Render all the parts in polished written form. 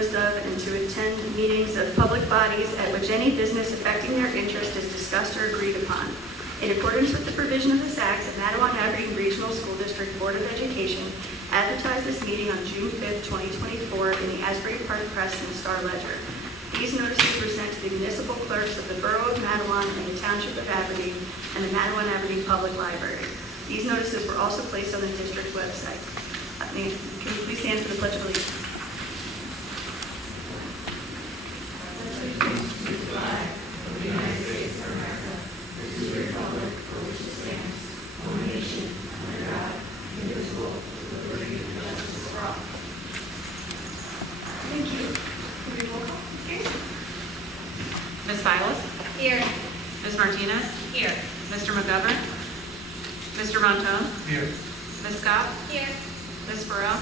disposed of and to attend meetings of public bodies at which any business affecting their interest is discussed or agreed upon. In accordance with the provision of this act, the Matawan-Aberdeen Regional School District Board of Education advertised this meeting on June 5th, 2024 in the Asbury Park Press and Star-Ledger. These notices were sent to the municipal clerks of the Borough of Matawan and the Township of Aberdeen and the Matawan-Aberdeen Public Library. These notices were also placed on the district website. Can you please stand for the Pledge of Allegiance? Thank you. Can we roll call? Ms. Silas? Here. Ms. Martinez? Here. Mr. McGovern? Mr. Montone? Here. Ms. Scott? Here. Ms. Burrell?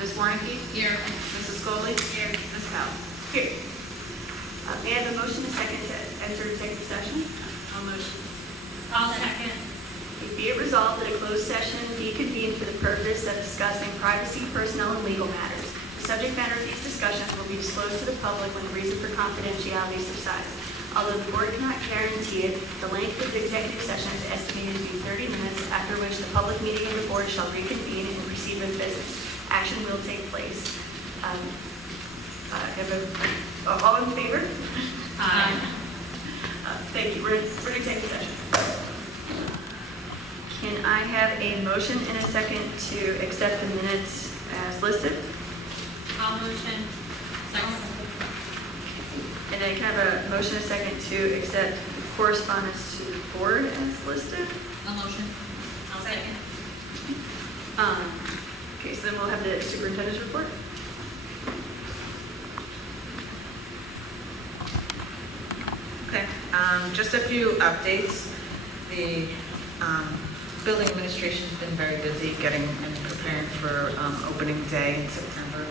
Ms. Warnicki? Here. Mrs. Scully? Here. Ms. Powell? Here. May I have a motion and second to enter executive session? I'll motion. I'll second. Be it resolved that a closed session be convened for the purpose of discussing privacy, personnel, and legal matters. The subject matter of these discussions will be disclosed to the public when the reason for confidentiality subsides. Although the board cannot guarantee it, the length of the executive session is estimated to be 30 minutes, after which the public meeting of the board shall reconvene and proceed with business. Action will take place. All in favor? Aye. Thank you. We're in executive session. Can I have a motion and a second to accept the minutes as listed? I'll motion. Second. And then can I have a motion and a second to accept correspondence to the board as listed? I'll motion. I'll second. Okay, so then we'll have the superintendent's report. Okay, just a few updates. The building administration's been very busy getting and preparing for opening day in September.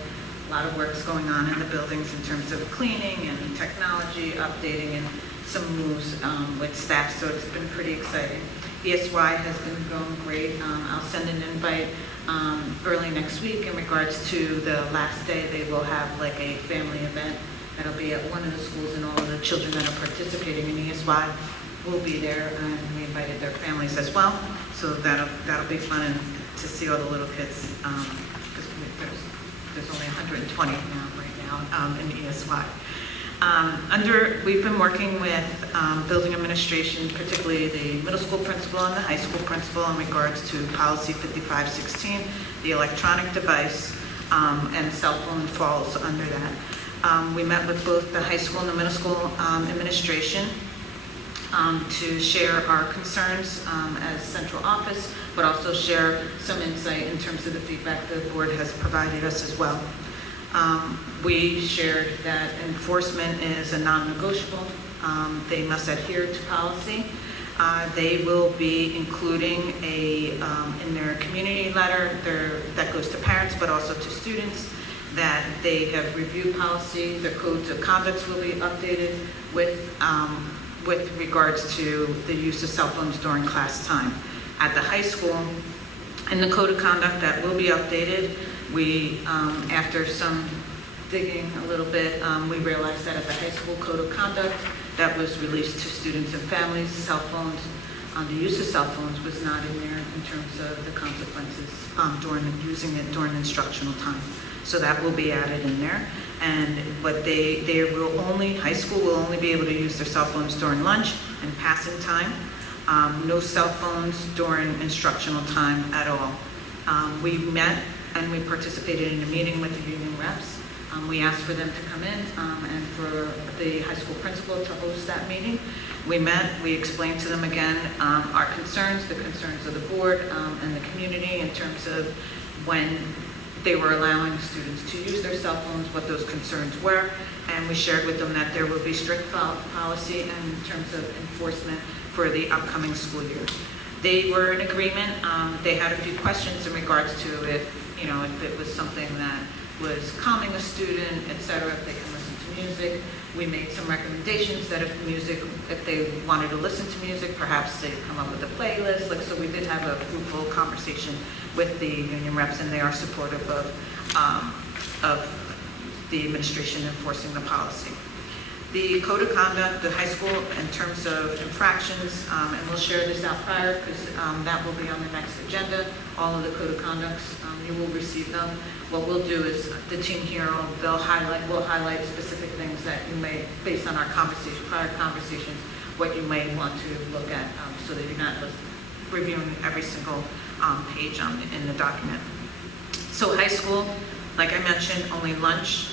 A lot of work's going on in the buildings in terms of cleaning and technology, updating, and some moves with staff, so it's been pretty exciting. ESY has been going great. I'll send an invite early next week in regards to the last day. They will have like a family event that'll be at one of the schools, and all of the children that are participating in ESY will be there, and we invited their families as well. So that'll be fun, and to see all the little kids, because there's only 120 now in ESY. We've been working with building administration, particularly the middle school principal and the high school principal, in regards to policy 5516, the electronic device, and cell phone falls under that. We met with both the high school and the middle school administration to share our concerns as central office, but also share some insight in terms of the feedback the board has provided us as well. We shared that enforcement is a non-negotiable. They must adhere to policy. They will be including in their community letter that goes to parents but also to students, that they have reviewed policy. Their codes of conduct will be updated with regards to the use of cell phones during class time. At the high school, in the code of conduct, that will be updated. We, after some digging a little bit, we realized that at the high school code of conduct that was released to students and families, cell phones, the use of cell phones was not in there in terms of the consequences during using it during instructional time. So that will be added in there. And what high school will only be able to use their cell phones during lunch and passing time. No cell phones during instructional time at all. We met and we participated in a meeting with the union reps. We asked for them to come in and for the high school principal to host that meeting. We met, we explained to them again our concerns, the concerns of the board and the community in terms of when they were allowing students to use their cell phones, what those concerns were, and we shared with them that there will be strict policy in terms of enforcement for the upcoming school year. They were in agreement. They had a few questions in regards to if it was something that was calming a student, etc., if they can listen to music. We made some recommendations that if they wanted to listen to music, perhaps they'd come up with a playlist. So we did have a fruitful conversation with the union reps, and they are supportive of the administration enforcing the policy. The code of conduct, the high school, in terms of infractions, and we'll share this out prior because that will be on the next agenda. All of the code of conducts, you will receive them. What we'll do is the team here, we'll highlight specific things that you may, based on our prior conversations, what you may want to look at so that you're not reviewing every single page in the document. So high school, like I mentioned, only lunch.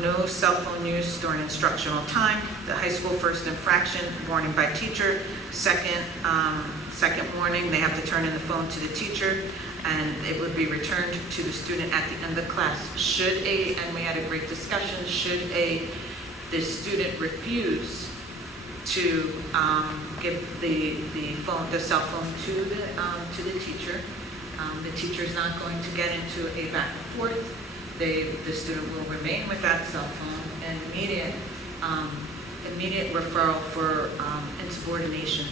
No cell phone use during instructional time. The high school first infraction, warning by teacher. Second warning, they have to turn in the phone to the teacher, and it would be returned to the student at the end of class. And we had a great discussion, the student refuse to give the cell phone to the teacher, the teacher is not going to get into a back and forth. The student will remain with that cell phone, and immediate referral for insubordination.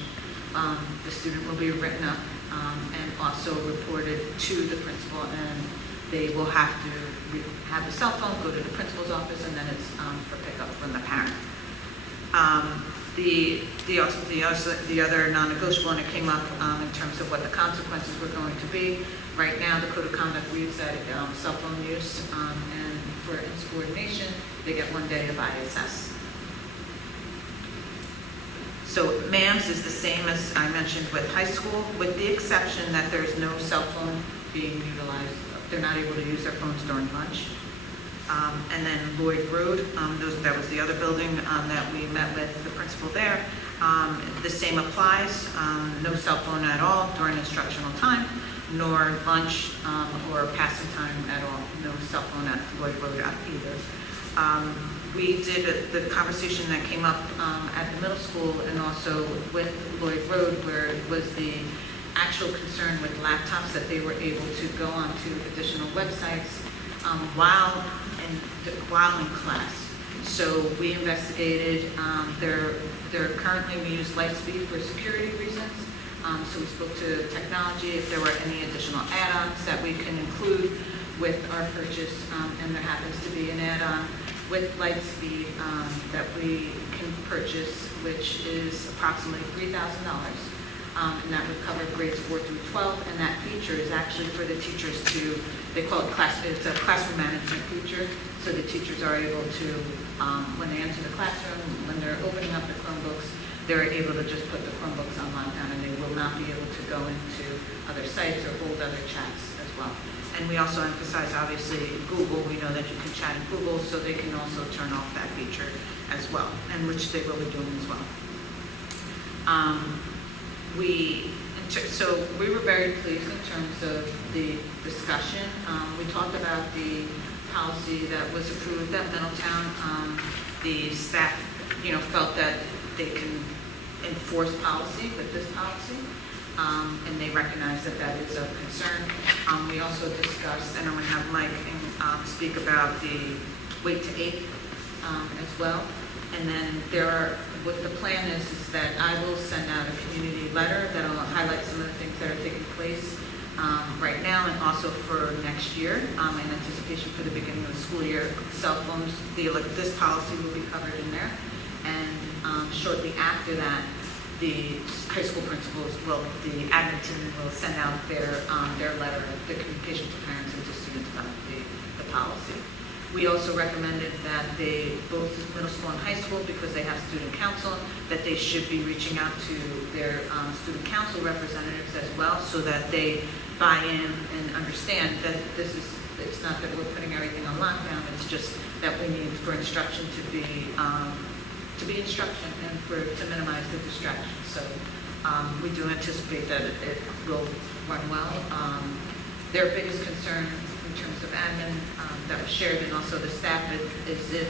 The student will be written up and also reported to the principal, and they will have to have the cell phone, go to the principal's office, and then it's for pickup from the parent. The other non-negotiable, and it came up in terms of what the consequences were going to be. Right now, the code of conduct reads that cell phone use and for insubordination, they get 1 day of ISS. So MAMS is the same as I mentioned with high school, with the exception that there's no cell phone being utilized. They're not able to use their phones during lunch. And then Lloyd Road, that was the other building that we met with the principal there. The same applies, no cell phone at all during instructional time, nor lunch or passing time at all, no cell phone at Lloyd Road either. We did the conversation that came up at the middle school and also with Lloyd Road, where it was the actual concern with laptops that they were able to go onto additional websites while in class. So we investigated. They're currently, we use Lightspeed for security reasons. So we spoke to technology if there were any additional add-ons that we can include with our purchase, and there happens to be an add-on with Lightspeed that we can purchase, which is approximately $3,000. And that would cover grades 4 through 12, and that feature is actually for the teachers to, they call it it's a classroom management feature, so the teachers are able to, when they enter the classroom, when they're opening up the Chromebooks, they're able to just put the Chromebooks on lockdown, and they will not be able to go into other sites or hold other chats as well. And we also emphasize, obviously, Google. We know that you can chat in Google, so they can also turn off that feature as well, and which they will be doing as well. So we were very pleased in terms of the discussion. We talked about the policy that was approved at Middletown. The staff, felt that they can enforce policy with this policy, and they recognize that that is of concern. We also discussed, and I'm going to have Mike speak about the wait to 8 as well. And then what the plan is that I will send out a community letter that will highlight some of the things that are taking place right now and also for next year in anticipation for the beginning of the school year. Cell phones, this policy will be covered in there. And shortly after that, the high school principals the admin team will send out their letter, the communication to parents and to students about the policy. We also recommended that both middle school and high school, because they have student council, that they should be reaching out to their student council representatives as well, so that they buy in and understand that it's not that we're putting everything on lockdown, it's just that we need for instruction to be instruction and to minimize the distraction. So we do anticipate that it will run well. Their biggest concern in terms of admin that was shared, and also the staff, is if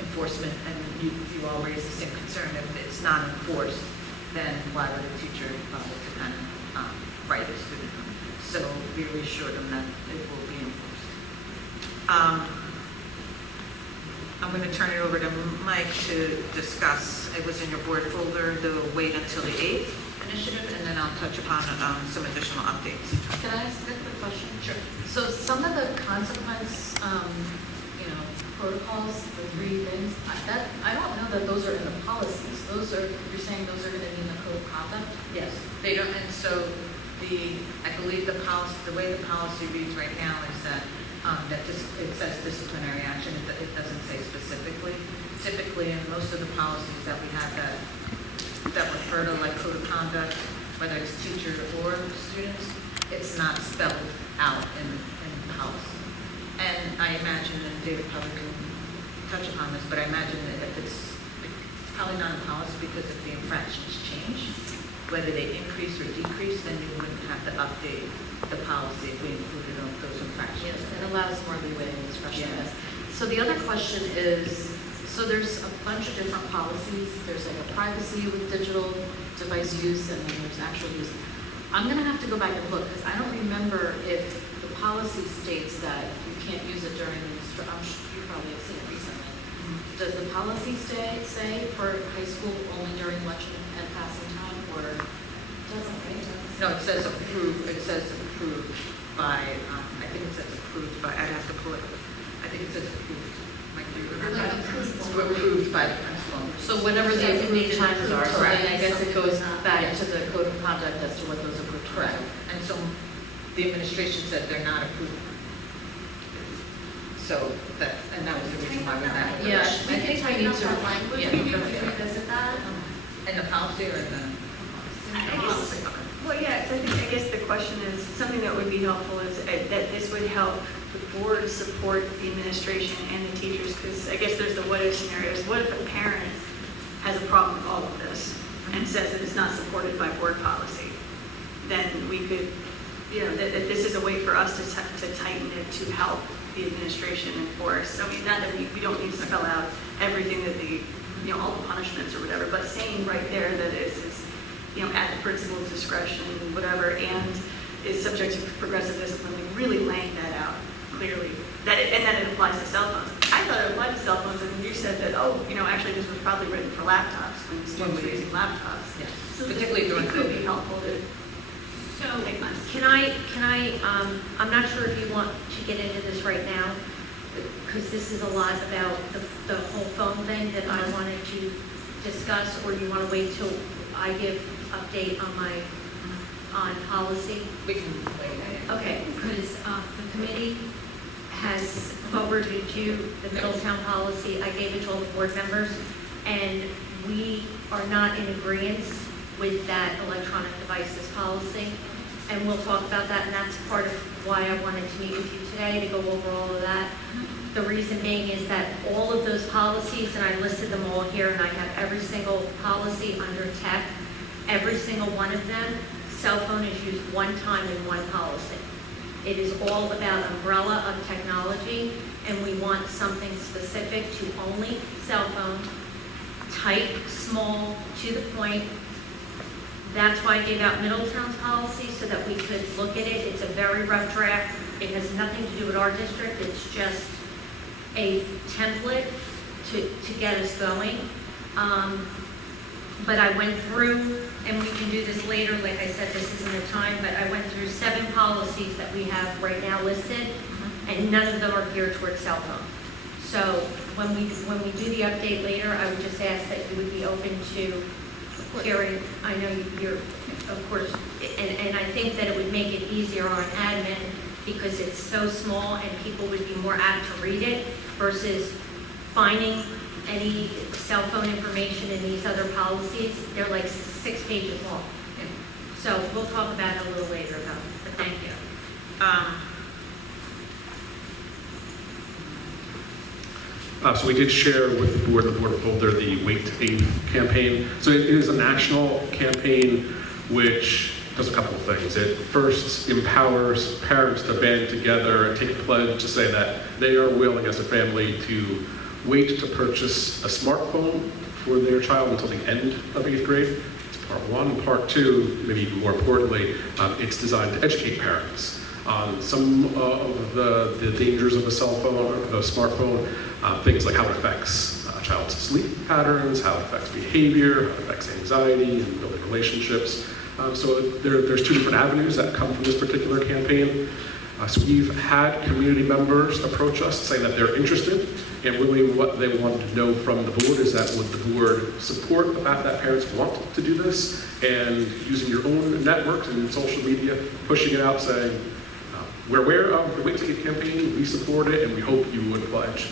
enforcement, and you all raised the same concern, if it's not enforced, then why would a teacher bother to kind of write a student? So we reassured them that it will be enforced. I'm going to turn it over to Mike to discuss, it was in your board folder, the wait until the 8th initiative, and then I'll touch upon some additional updates. Can I ask a quick question? Sure. So some of the consequence, protocols, the 3 things, I don't know that those are in the policies. Those are, you're saying those are gonna be in the code of conduct? Yes, they don't, and so I believe the policy, the way the policy reads right now is that, it says disciplinary action, it doesn't say specifically. Typically, in most of the policies that we have that refer to like code of conduct, whether it's teachers or students, it's not spelled out in policy. And I imagine, and David probably can touch upon this, but I imagine that if it's probably not in policy because if the infractions change, whether they increase or decrease, then you wouldn't have to update the policy if we included those infractions. Yes, it allows more leeway in discretion. Yeah. Yes. So the other question is, so there's a bunch of different policies. There's like a privacy with digital device use, and then there's actual use. I'm gonna have to go back and look, because I don't remember if the policy states that you can't use it during you probably have seen it recently. Does the policy say for high school only during lunch and passing time, or doesn't, right? No, it says approved, by, I think it says approved by, I'd have to pull it, I think it says approved. Might be Like approved. approved by the principal. So whatever the approved times are, so Correct. then I guess it goes back to the code of conduct as to what those approved times Correct. are. And so the administration said they're not approved. So and that was the reason why we had it. Yeah, We I can think we tighten need up to. that language, Yeah, maybe go we can ahead. revisit that. In the policy or in the? I guess, well, yeah, 'cause I guess the question is, something that would be helpful is that this would help the board support the administration and the teachers, because I guess there's the what if scenarios. What if a parent has a problem with all of this and says that it's not supported by board policy? Then we could, that this is a way for us to tighten it to help the administration enforce. I mean, not that we don't need to spell out everything that all the punishments or whatever, but saying right there that it's at the principal's discretion, whatever, and is subject to progressive discipline, like really laying that out clearly. And that it applies to cell phones. I thought it applied to cell phones, and you said that, actually this was probably written for laptops when students were using laptops. Yeah. So Particularly during it could COVID. be helpful to So, take my. I'm not sure if you want to get into this right now, because this is a lot about the whole phone thing that I wanted to discuss, or you want to wait till I give update on policy? We can wait. Okay, because the committee has forwarded you the Middletown policy. I gave it to all the board members, and we are not in agreement with that electronic devices policy. And we'll talk about that, and that's part of why I wanted to meet with you today, to go over all of that. The reason being is that all of those policies, and I listed them all here, and I have every single policy under tech, every single one of them, cell phone is used one time in one policy. It is all about umbrella of technology, and we want something specific to only cell phone, type, small, to the point. That's why I gave out Middletown's policy, so that we could look at it. It's a very rough draft. It has nothing to do with our district. It's just a template to get us going. But I went through, and we can do this later, like I said, this isn't the time, but I went through 7 policies that we have right now listed, and none of them are geared towards cell phone. So when we do the update later, I would just ask that you would be open to hearing. I know you're, of course, and I think that it would make it easier on admin, because it's so small and people would be more apt to read it versus finding any cell phone information in these other policies. They're like 6 pages long. So we'll talk about it a little later though, but thank you. So we did share with the board folder, the Wait to Aid campaign. So it is a national campaign which does a couple of things. It first empowers parents to band together and take a pledge to say that they are willing as a family to wait to purchase a smartphone for their child until the end of 8th grade. It's part 1. Part 2, maybe even more importantly, it's designed to educate parents on some of the dangers of a cell phone or of a smartphone, things like how it affects a child's sleep patterns, how it affects behavior, how it affects anxiety and building relationships. So there's 2 different avenues that come from this particular campaign. So we've had community members approach us saying that they're interested, and really what they wanted to know from the board is that would the board support the fact that parents want to do this, and using your own networks and social media, pushing it out, saying, we're aware of the Wait to Eighth campaign, we support it, and we hope you would pledge.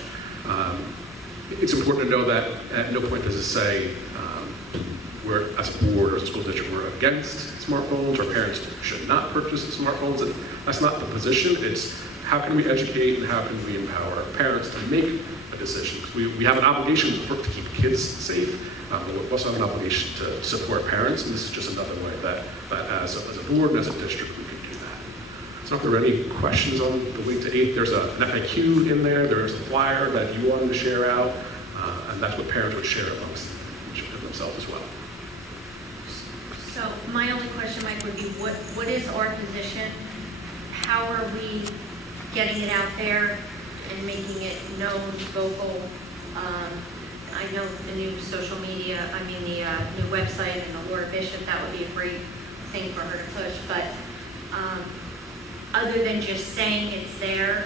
It's important to know that at no point does it say we're, as a board or as a school district, we're against smartphones, or parents should not purchase smartphones. That's not the position. It's how can we educate and how can we empower parents to make a decision. We have an obligation to keep kids safe, but we also have an obligation to support parents, and this is just another way that as a board and as a district we can do that. So if there are any questions on the Wait to Eighth, there's an FAQ in there, there's a flyer that you wanted to share out, and that's what parents would share amongst themselves as well. So my only question, Mike, would be what is our position? How are we getting it out there and making it known, vocal? I know the new social media, the new website and the Laura Bishop, that would be a great thing for her to push. But other than just saying it's there,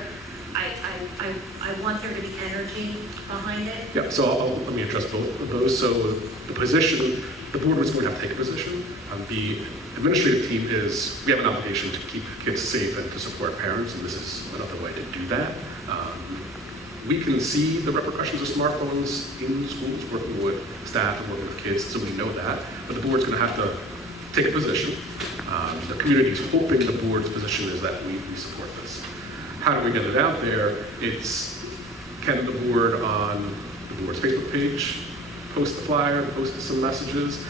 I want there to be energy behind it. Yeah, so let me address both of those. So the position, the board was going to have to take a position. The administrative team we have an obligation to keep kids safe and to support parents, and this is another way to do that. We can see the repercussions of smartphones in schools, working with staff and working with kids, so we know that. But the board's going to have to take a position. The community is hoping the board's position is that we support this. How do we get it out there? Can the board on the board's Facebook page post the flyer, post some messages?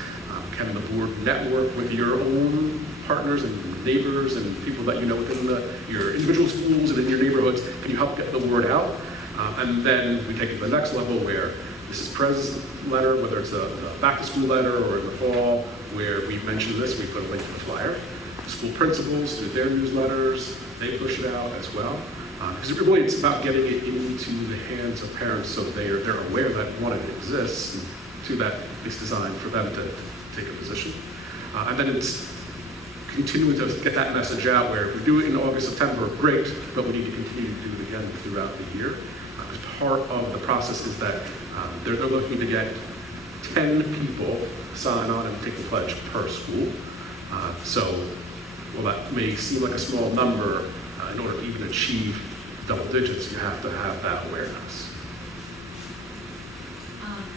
Can the board network with your own partners and neighbors and people that you know within your individual schools and in your neighborhoods? Can you help get the word out? And then we take it to the next level where this is Prez's letter, whether it's a back-to-school letter or in the fall, where we mention this, we put a link to the flyer. School principals do their newsletters, they push it out as well. Because really it's about getting it into the hands of parents so they're aware that one, it exists, and two, that it's designed for them to take a position. And then it's continuing to get that message out where if we do it in August, September, great, but we need to continue to do it again throughout the year. Because part of the process is that they're looking to get 10 people sign on and take the pledge per school. So while that may seem like a small number, in order to even achieve double digits, you have to have that awareness.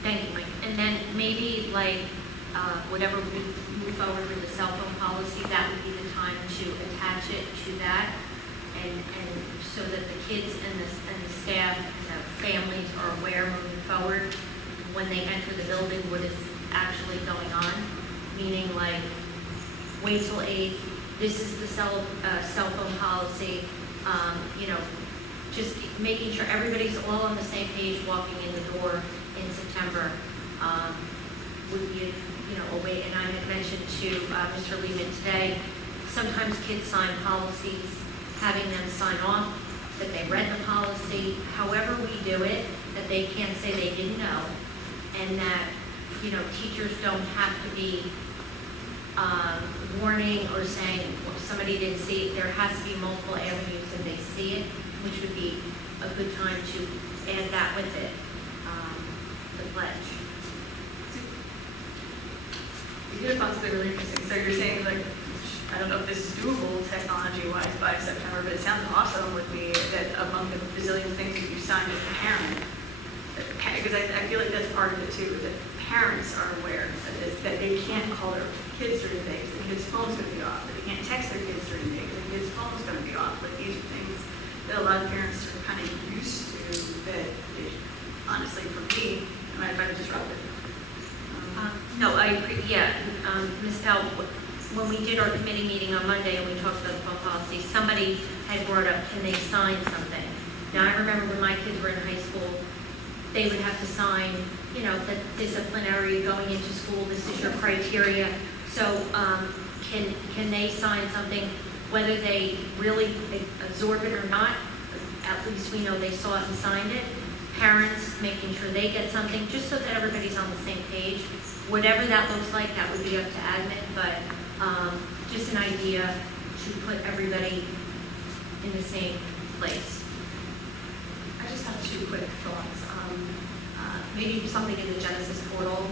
Thank you, Mike. And then maybe whatever we move forward with the cell phone policy, that would be the time to attach it to that, and so that the kids and the staff and the families are aware moving forward when they enter the building what is actually going on. Meaning wait till 8. This is the cell phone policy. Just making sure everybody's all on the same page walking in the door in September would be a way. And I had mentioned to Mr. Lehman today, sometimes kids sign policies, having them sign off that they read the policy, however we do it, that they can't say they didn't know, and that teachers don't have to be warning or saying, well, somebody didn't see it. There has to be multiple avenues and they see it, which would be a good time to add that with it, the pledge. Your thoughts are really interesting. So you're saying, I don't know if this is doable technology-wise by September, but it sounds awesome would be that among the bazillion things that you signed as a parent, because I feel like that's part of it too, that parents are aware that they can't call their kids during the day because the kid's phone's going to be off, that they can't text their kids during the day because the kid's phone's going to be off. These are things that a lot of parents are kind of used to that, honestly, for me, I find it disruptive. No, I agree. Yeah, Ms. Pell, when we did our committee meeting on Monday and we talked about the phone policy, somebody had brought up, can they sign something? Now, I remember when my kids were in high school, they would have to sign, the disciplinary going into school, this is your criteria. So can they sign something, whether they really absorb it or not? At least we know they saw it and signed it. Parents making sure they get something, just so that everybody's on the same page. Whatever that looks like, that would be up to admin, but just an idea to put everybody in the same place. I just have two quick thoughts. Maybe something in the Genesis portal.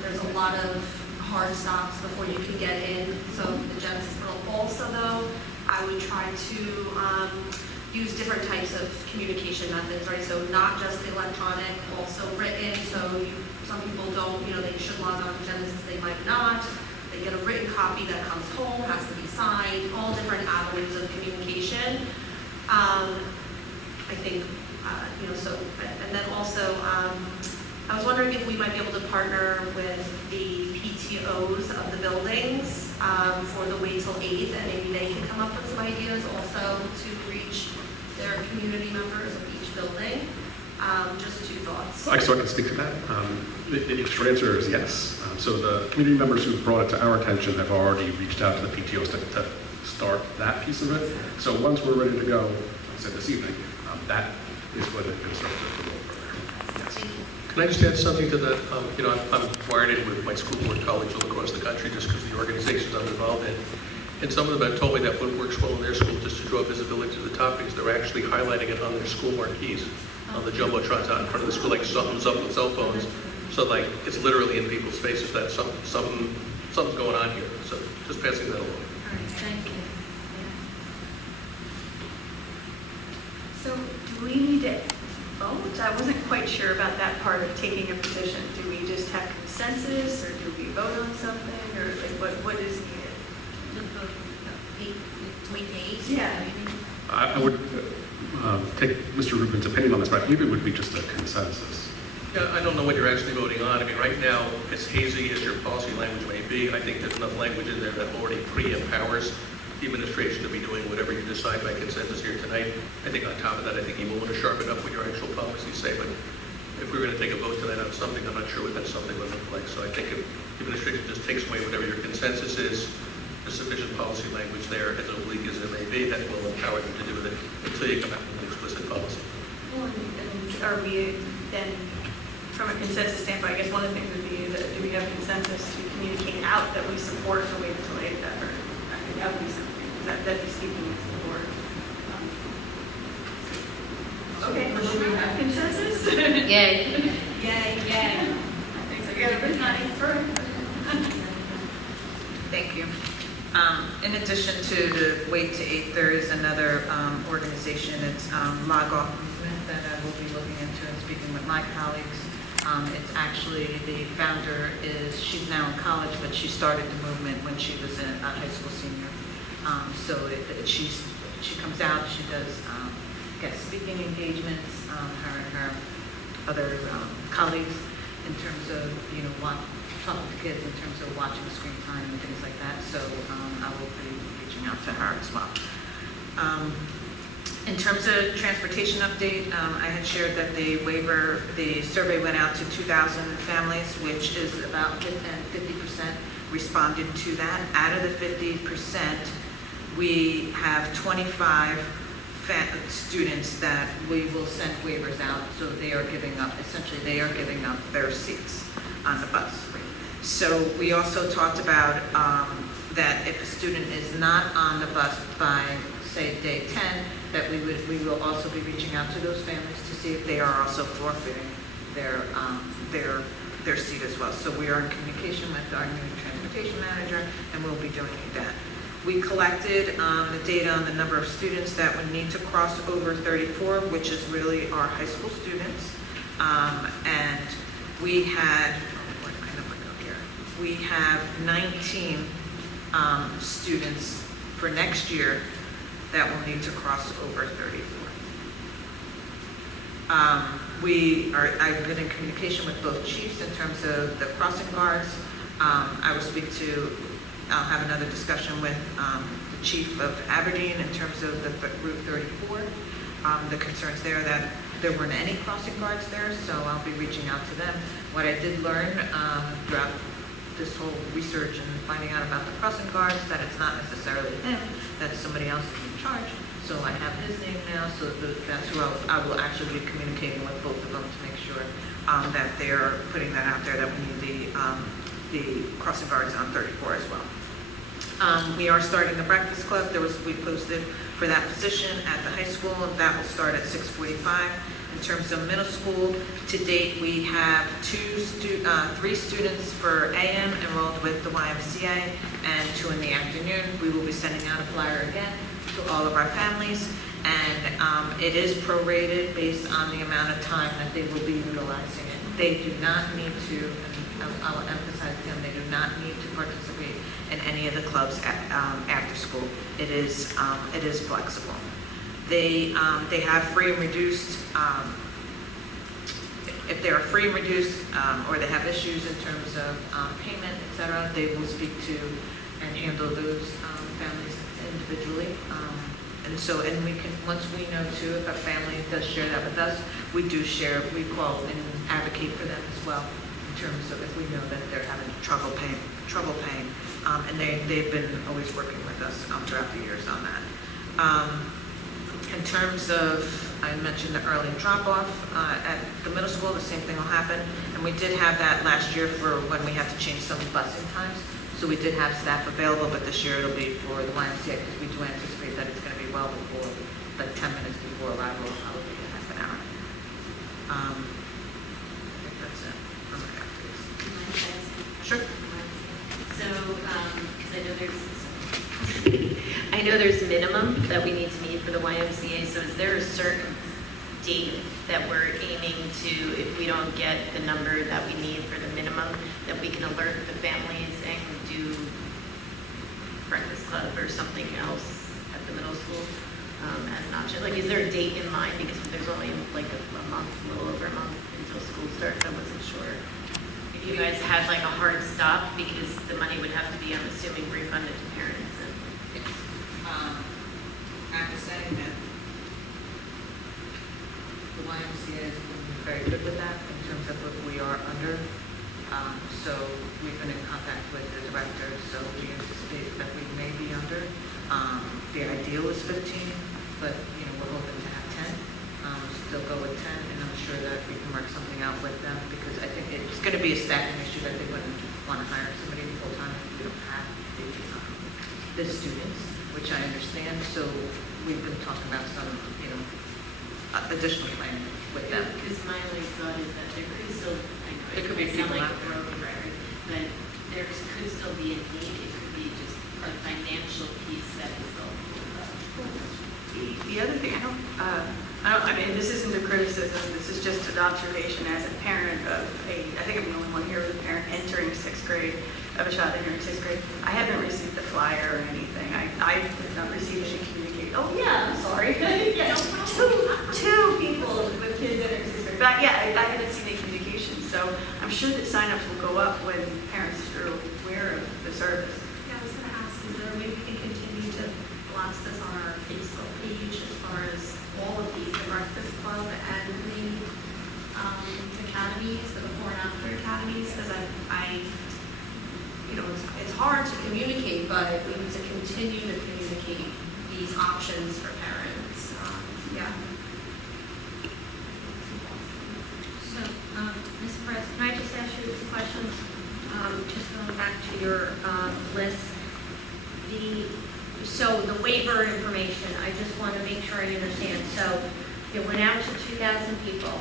There's a lot of hard stops before you can get in. So the Genesis portal. Also, though, I would try to use different types of communication methods, right? So not just electronic, also written. So some people don't, they should log on to Genesis, they might not. They get a written copy that comes home, has to be signed, all different avenues of communication. I think, and then also, I was wondering if we might be able to partner with the PTOs of the buildings for the Wait Till 8th, and maybe they can come up with some ideas also to reach their community members of each building. Just two thoughts. So I can speak to that. The short answer is yes. So the community members who brought it to our attention have already reached out to the PTOs to start that piece of it. So once we're ready to go, like I said this evening, that is when it can start to roll further. Yes. Can I just add something to that? I'm wired in with my school board colleagues all across the country just because of the organizations I'm involved in. And some of them have told me that what works well in their school, just to draw visibility to the topics, they're actually highlighting it on their school marquees, on the jumbotrons out in front of the school, like something's up with cell phones. So like it's literally in people's faces that something's going on here. So just passing that along. All right, thank you. So do we need to vote? I wasn't quite sure about that part of taking a position. Do we just have consensus, or do we vote on something, or like what is needed? Yeah. I would take Mr. Rubin's opinion on this, but I believe it would be just a consensus. Yeah, I don't know what you're actually voting on. I mean, right now, as hazy as your policy language may be, I think there's enough language in there that already pre-empowers the administration to be doing whatever you decide by consensus here tonight. I think on top of that, I think you will want to sharpen up what your actual policies say, but if we were going to take a vote tonight on something, I'm not sure what that something would look like. So I think if the administration just takes away whatever your consensus is, the sufficient policy language there, as oblique as it may be, that will empower them to do it until you come out with an explicit policy. Well, and are we then, from a consensus standpoint, I guess one of the things would be that do we have consensus to communicate out that we support the Wait Till 8th effort? I think that would be something, that'd be speaking as the board. Okay, do we have consensus? Yay. Yay. I think so. Yeah, everybody's nodding for it. Thank you. In addition to the Wait to 8, there is another organization, it's Log Off Movement, that I will be looking into and speaking with my colleagues. It's actually, the founder she's now in college, but she started the movement when she was a high school senior. She comes out, she does guest speaking engagements, her and her other colleagues, in terms of, talking to kids in terms of watching screen time and things like that. So I will be reaching out to her as well. In terms of transportation update, I had shared that the survey went out to 2,000 families, which is about 50% responded to that. Out of the 50%, we have 25 students that we will send waivers out, so they are giving up their seats on the bus. So we also talked about that if a student is not on the bus by, say, day 10, that we will also be reaching out to those families to see if they are also forfeiting their seat as well. So we are in communication with our new transportation manager, and we'll be doing that. We collected the data on the number of students that would need to cross over 34, which is really our high school students. And we had, we have 19 students for next year that will need to cross over 34. I've been in communication with both chiefs in terms of the crossing guards. I'll have another discussion with the chief of Aberdeen in terms of the Route 34. The concerns there that there weren't any crossing guards there, so I'll be reaching out to them. What I did learn throughout this whole research and finding out about the crossing guards, that it's not necessarily him, that somebody else is in charge. So I have his name now, so that's who I will actually be communicating with both of them to make sure that they're putting that out there, that we need the crossing guards on 34 as well. We are starting the breakfast club. We posted for that position at the high school, and that will start at 6:45. In terms of middle school, to date, we have 3 students for AM enrolled with the YMCA, and 2 in the afternoon. We will be sending out a flyer again to all of our families, and it is prorated based on the amount of time that they will be utilizing it. They do not need to, and I'll emphasize again, they do not need to participate in any of the clubs after school. It is flexible. They have free and reduced, if they are free and reduced, or they have issues in terms of payment, et cetera, they will speak to and handle those families individually. And we can, once we know too, if a family does share that with us, we call and advocate for them as well, in terms of if we know that they're having trouble paying. And they've been always working with us throughout the years on that. In terms of, I mentioned the early drop-off at the middle school, the same thing will happen. And we did have that last year for when we had to change some busing times. So we did have staff available, but this year it'll be for the YMCA, because we do anticipate that it's going to be well before, like 10 minutes before arrival, probably a half an hour. I think that's it. Okay, please. Sure. So, because I know there's minimum that we need to meet for the YMCA, so is there a certain date that we're aiming to, if we don't get the number that we need for the minimum, that we can alert the families and do breakfast club or something else at the middle school as an option? Like, is there a date in mind? Because there's only like a month, a little over a month until school starts. I wasn't sure if you guys had like a hard stop, because the money would have to be, I'm assuming, refunded to parents. I have to say that the YMCA has been very good with that in terms of what we are under. So we've been in contact with the director, so we anticipate that we may be under. The ideal is 15, but we're hoping to have 10. Still go with 10, and I'm sure that we can work something out with them, because I think it's going to be a staffing issue that they wouldn't want to hire somebody full-time if we don't have the students, which I understand. So we've been talking about some, additional planning with them. Because my only thought is that there could still, There could be it's not people like out a broken record, but there could still be a need. It could be just a financial piece that is still. The other thing, I mean, this isn't a criticism, this is just an observation as a parent of I think I'm the only one here with a parent entering 6th grade, of a child entering 6th grade. I haven't received the flyer or anything. I have not received any communication. Oh, yeah, I'm sorry. Yeah, two people with kids entering 6th grade. But yeah, I haven't seen any communication. So I'm sure that signups will go up when parents are aware of the service. Yeah, I was going to ask, is there a way we can continue to blast this on our Facebook page as far as all of these, the Breakfast Club and the academies, the before and after academies? Because it's hard to communicate, but we need to continue to communicate these options for parents. Yeah. So, Ms. Perez, can I just ask you a question? Just going back to your list. So the waiver information, I just want to make sure I understand. So it went out to 2,000 people,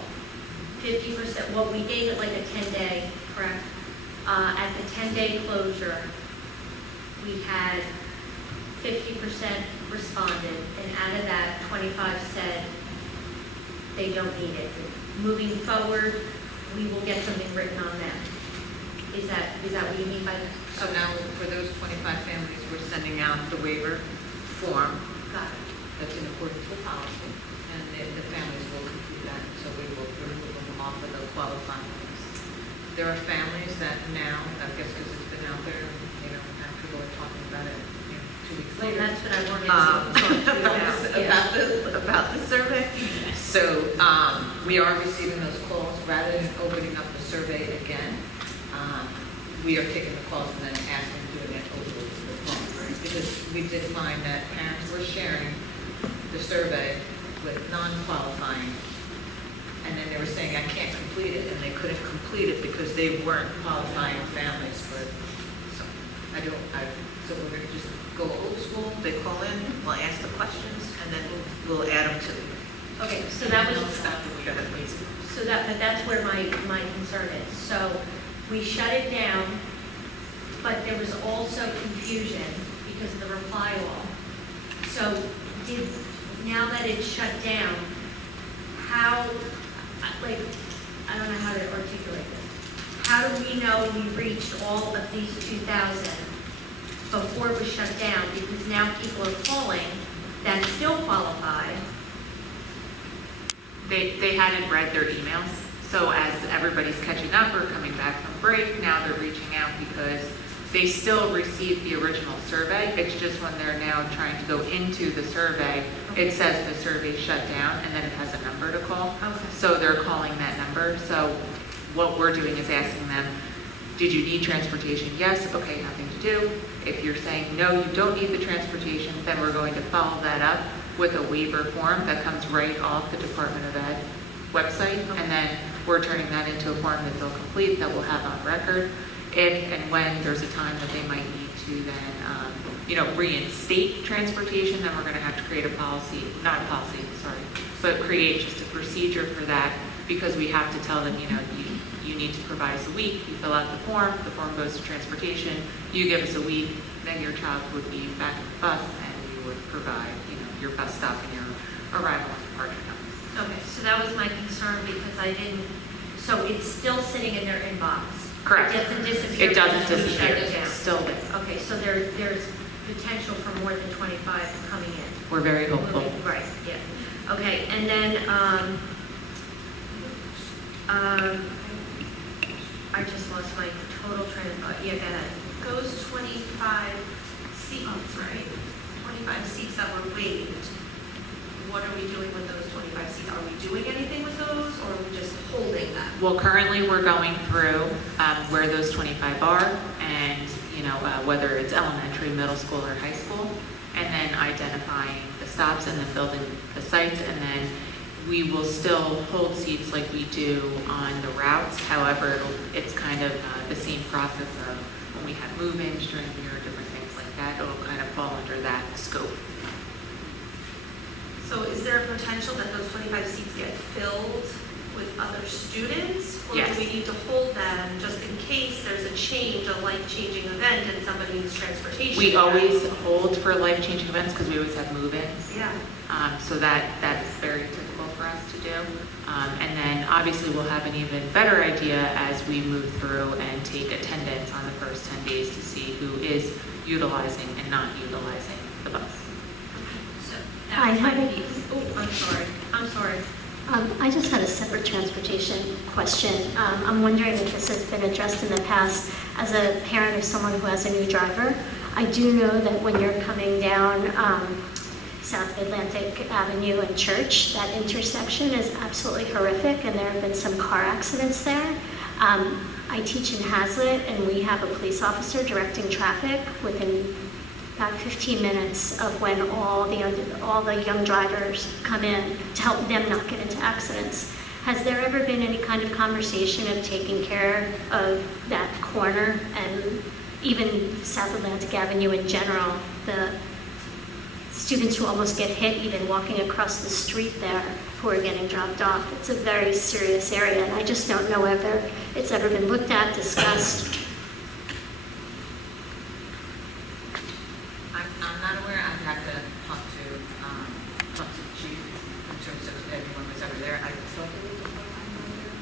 50%, well, we gave it like a 10-day, correct? At the 10-day closure, we had 50% responded, and out of that, 25 said they don't need it. Moving forward, we will get something written on them. Is that what you mean by that? So now for those 25 families, we're sending out the waiver form. Got it. That's in accordance with policy, and the families will complete that, so we will remove them off of the qualifying list. There are families that now, I guess because it's been out there, now people are talking about it 2 weeks Well, later. that's what I wanted to talk to you about. about the survey. So we are receiving those calls rather than opening up the survey again. We are taking the calls and then asking, doing it over the phone. Because we did find that parents were sharing the survey with non-qualifying, and then they were saying, I can't complete it, and they couldn't complete it because they weren't qualifying families for. So So we're going to just go old school, they call in, we'll ask the questions, and then we'll add them to the. Okay, so that was, Go ahead, please. but that's where my concern is. So we shut it down, but there was also confusion because of the reply all. So now that it's shut down, how, like, I don't know how to articulate this. How do we know we reached all of these 2,000 before it was shut down? Because now people are calling that still qualify. They hadn't read their emails, so as everybody's catching up or coming back from break, now they're reaching out because they still received the original survey. It's just when they're now trying to go into the survey, it says the survey shut down, and then it has a number to call. Okay. So they're calling that number. So what we're doing is asking them, did you need transportation? Yes, okay, nothing to do. If you're saying, no, you don't need the transportation, then we're going to follow that up with a waiver form that comes right off the Department of Ed website. And then we're turning that into a form that they'll complete, that we'll have on record. If and when there's a time that they might need to then, reinstate transportation, then we're going to have to create a policy, not a policy, sorry, but create just a procedure for that, because we have to tell them, you need to provide us a week, you fill out the form goes to transportation, you give us a week, then your child would be back in the bus, and you would provide, your bus stop and your arrival and departure times. Okay, so that was my concern because so it's still sitting in their inbox. Correct. It doesn't disappear. It doesn't because we disappear. shut it down. It's still there. Okay, so there's potential for more than 25 coming in. We're very hopeful. Right, yeah. Okay, and then, I just lost my total train of thought. Yeah, go ahead. Those 25 seats, right? 25 seats that were waived. What are we doing with those 25 seats? Are we doing anything with those, or are we just holding them? Well, currently, we're going through where those 25 are, and, whether it's elementary, middle school, or high school, and then identifying the stops and then building the sites, and then we will still hold seats like we do on the routes. However, it's kind of the same process of when we have move-ins during the year, different things like that. It'll kind of fall under that scope. So is there a potential that those 25 seats get filled with other students? Or Yes. do we need to hold them just in case there's a change, a life-changing event, and somebody needs transportation? We always hold for life-changing events because we always have move-ins. Yeah. So that's very typical for us to do. And then obviously we'll have an even better idea as we move through and take attendance on the first 10 days to see who is utilizing and not utilizing the bus. So I that was my have a- piece. Oh, I'm sorry. I just had a separate transportation question. I'm wondering if this has been addressed in the past. As a parent of someone who has a new driver, I do know that when you're coming down South Atlantic Avenue and Church, that intersection is absolutely horrific, and there have been some car accidents there. I teach in Hazlitt, and we have a police officer directing traffic within about 15 minutes of when all the young drivers come in to help them not get into accidents. Has there ever been any kind of conversation of taking care of that corner and even South Atlantic Avenue in general, the students who almost get hit even walking across the street there who are getting dropped off? It's a very serious area, and I just don't know whether it's ever been looked at, discussed. I'm not aware. I'd have to talk to the chief in terms of everyone was ever there. I thought there was a part-time there,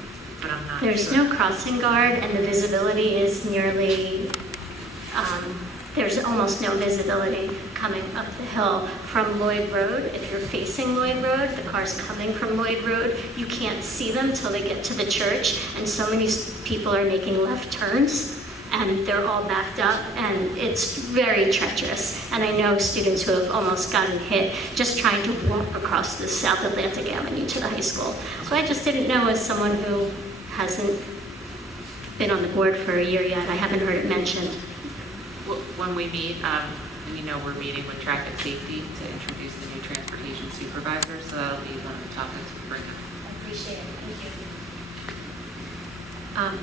but I'm not sure. There's no crossing guard, and the visibility is nearly, there's almost no visibility coming up the hill from Lloyd Road. If you're facing Lloyd Road, the cars coming from Lloyd Road, you can't see them till they get to the church, and so many people are making left turns, and they're all backed up, and it's very treacherous. And I know students who have almost gotten hit just trying to walk across the South Atlantic Avenue to the high school. So I just didn't know, as someone who hasn't been on the board for a year yet, I haven't heard it mentioned. When we meet, we know we're meeting with traffic safety to introduce the new transportation supervisor, so that'll be one of the topics we bring up. I appreciate it. Thank you.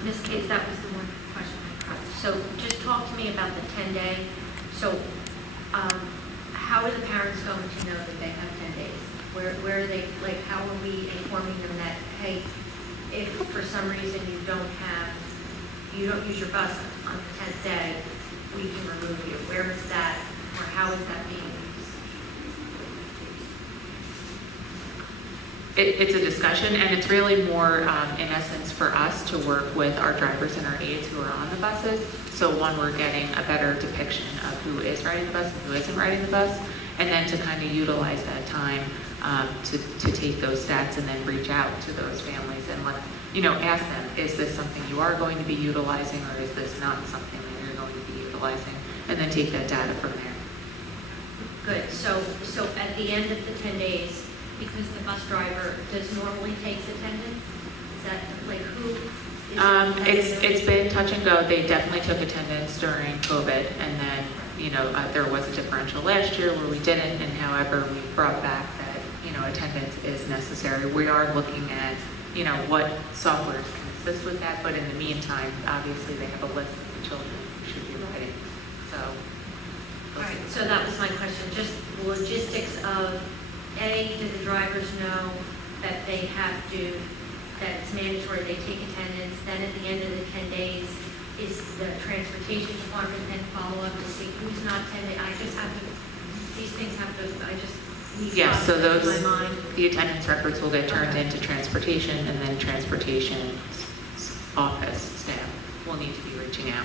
Ms. Case, that was the one question I So just talk to me about the 10-day. So how are the parents going to know that they have 10 days? Where are they, like, how are we informing them that, hey, if for some reason you don't use your bus on the 10th day, we can remove you? Where is that, or how is that being used? It's a discussion, and it's really more, in essence, for us to work with our drivers and our aides who are on the buses. So one, we're getting a better depiction of who is riding the bus and who isn't riding the bus, and then to kind of utilize that time to take those stats and then reach out to those families and ask them, is this something you are going to be utilizing, or is this not something that you're going to be utilizing? And then take that data from there. Good, so at the end of the 10 days, because the bus driver does normally takes attendance, is that, like, who is? It's been touch and go. They definitely took attendance during COVID, and then, there was a differential last year where we didn't, and however, we brought back that, attendance is necessary. We are looking at, what softwares can assist with that, but in the meantime, obviously, they have a list of the children who should be riding, so. All right, so that was my question, just the logistics of, A, do the drivers know that they have to, that it's mandatory they take attendance, then at the end of the 10 days, is the transportation department then follow up to see who's not 10 days? I just have to, these things have to, I just need Yeah, so process those, in my mind. the attendance records will get turned into transportation, and then transportation office staff will need to be reaching out.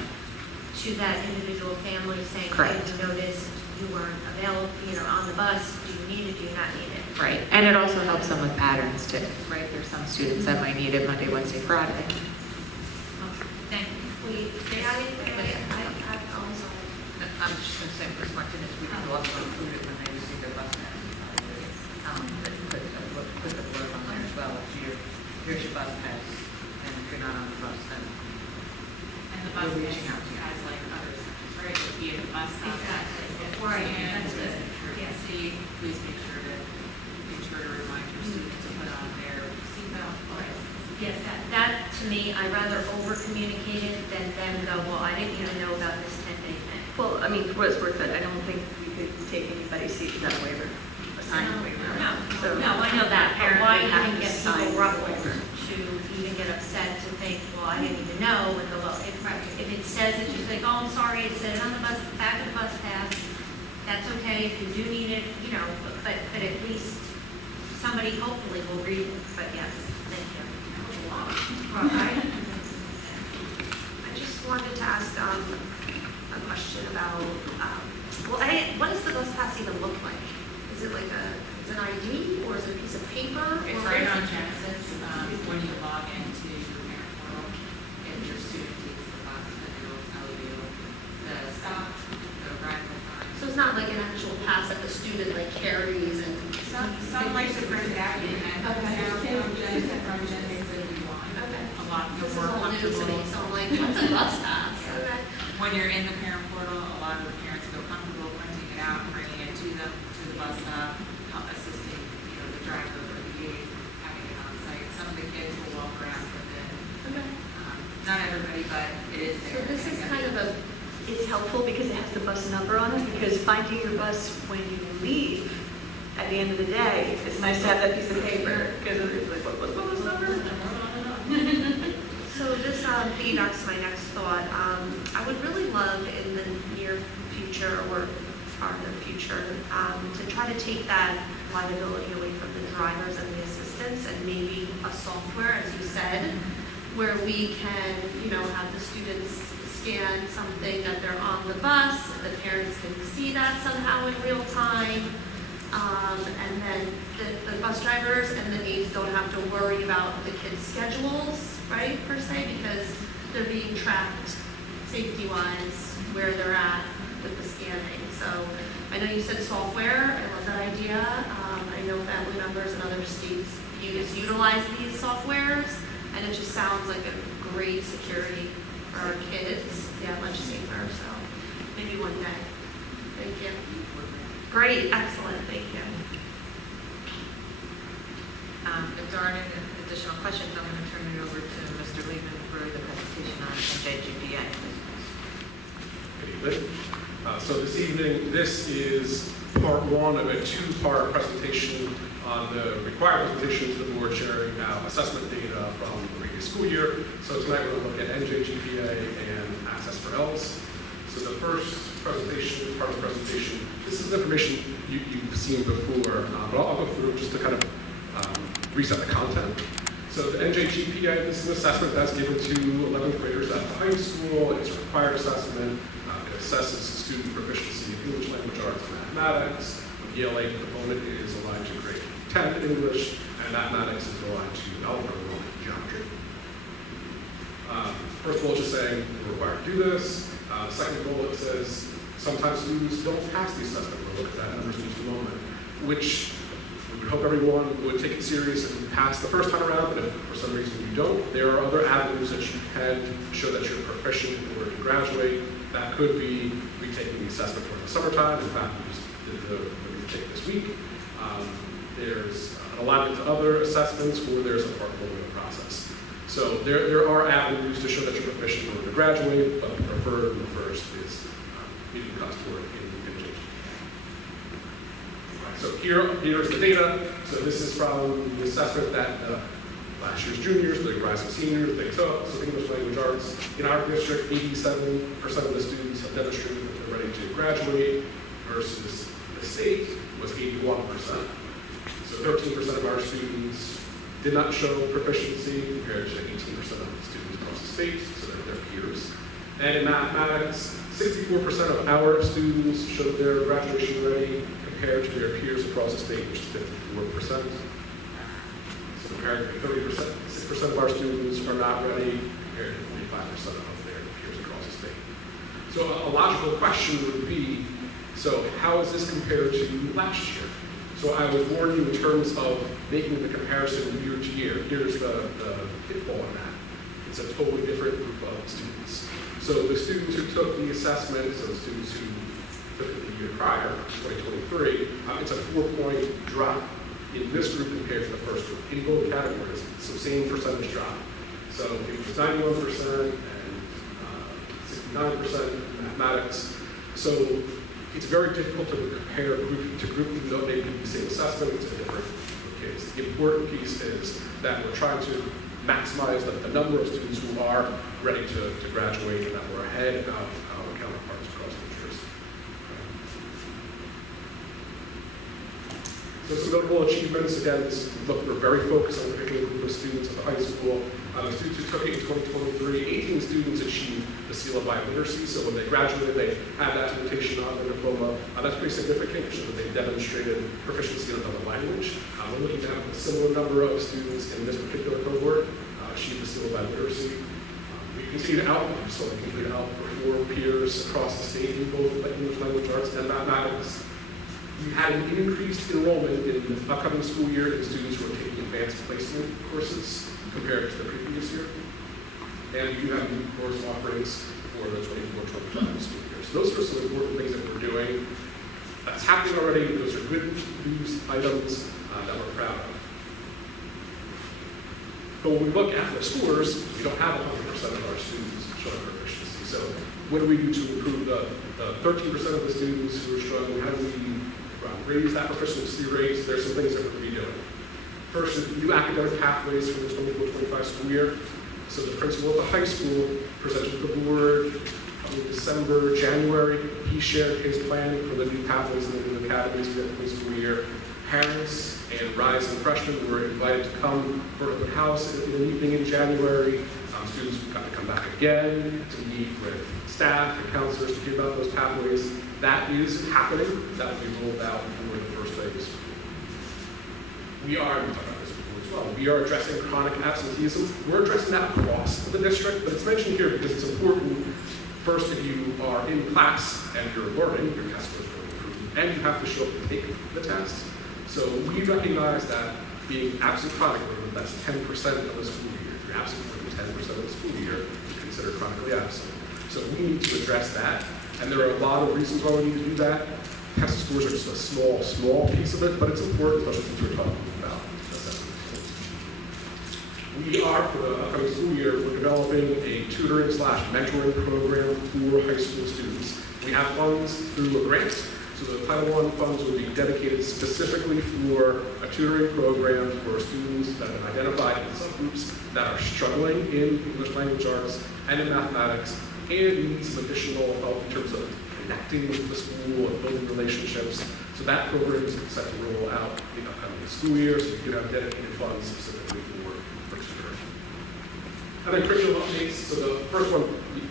To that individual family saying, hey, Correct. we noticed you weren't available, on the bus, do you need it, do you not need it? Right, and it also helps them with patterns too, right? There's some students that might need it Monday, Wednesday, Friday. Thank you. I'm just going to say, Ms. Martinez, we could also include it when they receive their bus pass. Put the word on there as well. Here's your bus pass, and if you're not on the bus, then And the bus pass has like other sections, right? It would be at a bus stop. Exactly. Right, that's good. Yeah, so you please make sure to remind your students to put on their seatbelt. Yes, that to me, I'd rather over-communicate it than them go, well, I didn't even know about this 10-day thing. Well, I mean, for what it's worth, I don't think we could take anybody's seat without a waiver, a signed waiver. So- No, I know that, but why Parent would have even to get sign people the ruffled waiver. to even get upset to think, well, I didn't even know, and go, well, if it says that you think, oh, I'm sorry, it said it on the bus, back of the bus pass, that's okay, if you do need it, but at least somebody hopefully will read it, but yes, thank you. All right. I just wanted to ask a question about, what does the bus pass even look like? Is it like it's an ID, or is it a piece of paper? It's or right what on is it? Genesis, when you log into your parent portal, if your student takes the bus, then it'll tell you the stop, the arrival time. So it's not like an actual pass that the student carries and. Some like to print it out, you can download from Genesis if you want. Okay. A lot This is more all new to comfortable. me, so I'm like, what's a bus pass? Okay. When you're in the parent portal, a lot of the parents feel comfortable printing it out and bringing it to them, to the bus stop, assisting, the driver or the aide, having it on site. Some of the kids will walk around with it. Okay. Not everybody, but it is So there. this is kind of it's helpful because it has the bus number on it, because finding your bus when you leave at the end of the day, it's nice to have that piece of paper, because it's like, what's the bus number? So this piggybacks to my next thought. I would really love in the near future or farther future to try to take that liability away from the drivers and the assistants, and maybe a software, as you said, where we can, have the students scan something that they're on the bus, the parents can see that somehow in real time. And then the bus drivers and the aides don't have to worry about the kids' schedules, right, per se, because they're being tracked safety-wise where they're at with the scanning. So I know you said software, I love that idea. I know family members in other states utilize these softwares, and it just sounds like a great security for our kids. Yeah, much safer, so maybe one day. Thank you. Great, excellent, thank you. If there aren't any additional questions, I'm going to turn it over to Mr. Lehman for the presentation on NJGBI. evening. So this evening, this is part one of a two-part presentation on the required presentation to the board sharing assessment data from the previous school year. So tonight we're going to look at NJGPA and access for ELS. So the first presentation, part of the presentation, this is information you've seen before, but I'll go through just to kind of reset the content. So the NJGPA, this is an assessment that's given to 11th graders at the high school. It's a required assessment. It assesses student proficiency in English, language arts, and mathematics. The ELA component is aligned to grade 10 English, and mathematics is aligned to algebra and geometry. First of all, just saying we're required to do this. Second goal, it says sometimes students don't pass the assessment. We'll look at that in just a moment, which we would hope everyone would take it serious and pass the first time around, but if for some reason you don't, there are other avenues that you can show that you're proficient in order to graduate. That could be retaking the assessment for the summertime. In fact, we just did the retake this week. There's an alignment to other assessments, or there's a portfolio process. So there are avenues to show that you're proficient in order to graduate, but the preferred and the first is meeting the cost work in JGPA. So here's the data. So this is from the assessment that last year's juniors, the rising seniors, they took. So English language arts. In our district, 87% of the students have demonstrated that they're ready to graduate versus the state was 81%. So 13% of our students did not show proficiency compared to 18% of the students across the state, so they're their peers. And in mathematics, 64% of our students showed their graduation ready compared to their peers across the state, which is 54%. So compared to 30%, 6% of our students are not ready compared to 45% of their peers across the state. So a logical question would be, so how is this compared to last year? So I would warn you in terms of making the comparison year to year. Here's the pitfall in that. It's a totally different group of students. So the students who took the assessment, so the students who took it the year prior, 2023, it's a 4-point drop in this group compared to the first group in both categories. So same percentage drop. So it was 91% and 69% in mathematics. So it's very difficult to compare group to group, even though they do the same assessment. It's a different case. The important piece is that we're trying to maximize the number of students who are ready to graduate and that we're ahead of our counterparts across the district. So some notable achievements. Again, look, we're very focused on a particular group of students at the high school. The students who took it in 2023, 18 students achieved the seal of biliteracy. So when they graduated, they had that notation on their diploma. That's pretty significant, so that they demonstrated proficiency in another language. We're looking to have a similar number of students in this particular cohort achieve the seal of biliteracy. We continue to outreach, so we continue to outperform peers across the state in both English language arts and mathematics. We had an increased enrollment in the upcoming school year in students who are taking advanced placement courses compared to the previous year. And we do have new course offerings for the 24-25 school year. So those are some important things that we're doing. That's happening already. Those are good news items that we're proud of. But when we look at the scores, we don't have 100% of our students showing proficiency. So what do we do to improve the 13% of the students who are struggling? How do we raise that proficiency rates? There's some things that we're going to be doing. First is new academic pathways for the 24-25 school year. So the principal at the high school presented to the board in December, January. He shared his plan for the new pathways in the academies for the school year. Parents and rising freshmen were invited to come for open house in an evening in January. Students got to come back again to meet with staff and counselors to hear about those pathways. That is happening. That will be rolled out for the first day of school. We are addressing chronic absenteeism. We're addressing that across the district, but it's mentioned here because it's important. First, if you are in class and you're learning, your test scores will improve, and you have to show up to take the test. So we recognize that being absent chronically, that's 10% of the school year. If you're absent for 10% of the school year, you're considered chronically absent. So we need to address that, and there are a lot of reasons why we need to do that. Test scores are just a small piece of it, but it's important, especially since we're talking about assessment. We We are, for the upcoming school year, we're developing a tutoring / mentoring program for high school students. We have funds through a grant, so the Title I funds will be dedicated specifically for a tutoring program for students that have identified in subgroups that are struggling in English language arts and in mathematics, and need some additional help in terms of connecting with the school and building relationships. So that program is set to roll out in the upcoming school year, so you can have dedicated funds specifically for tutoring. And then curriculum updates. So the first one,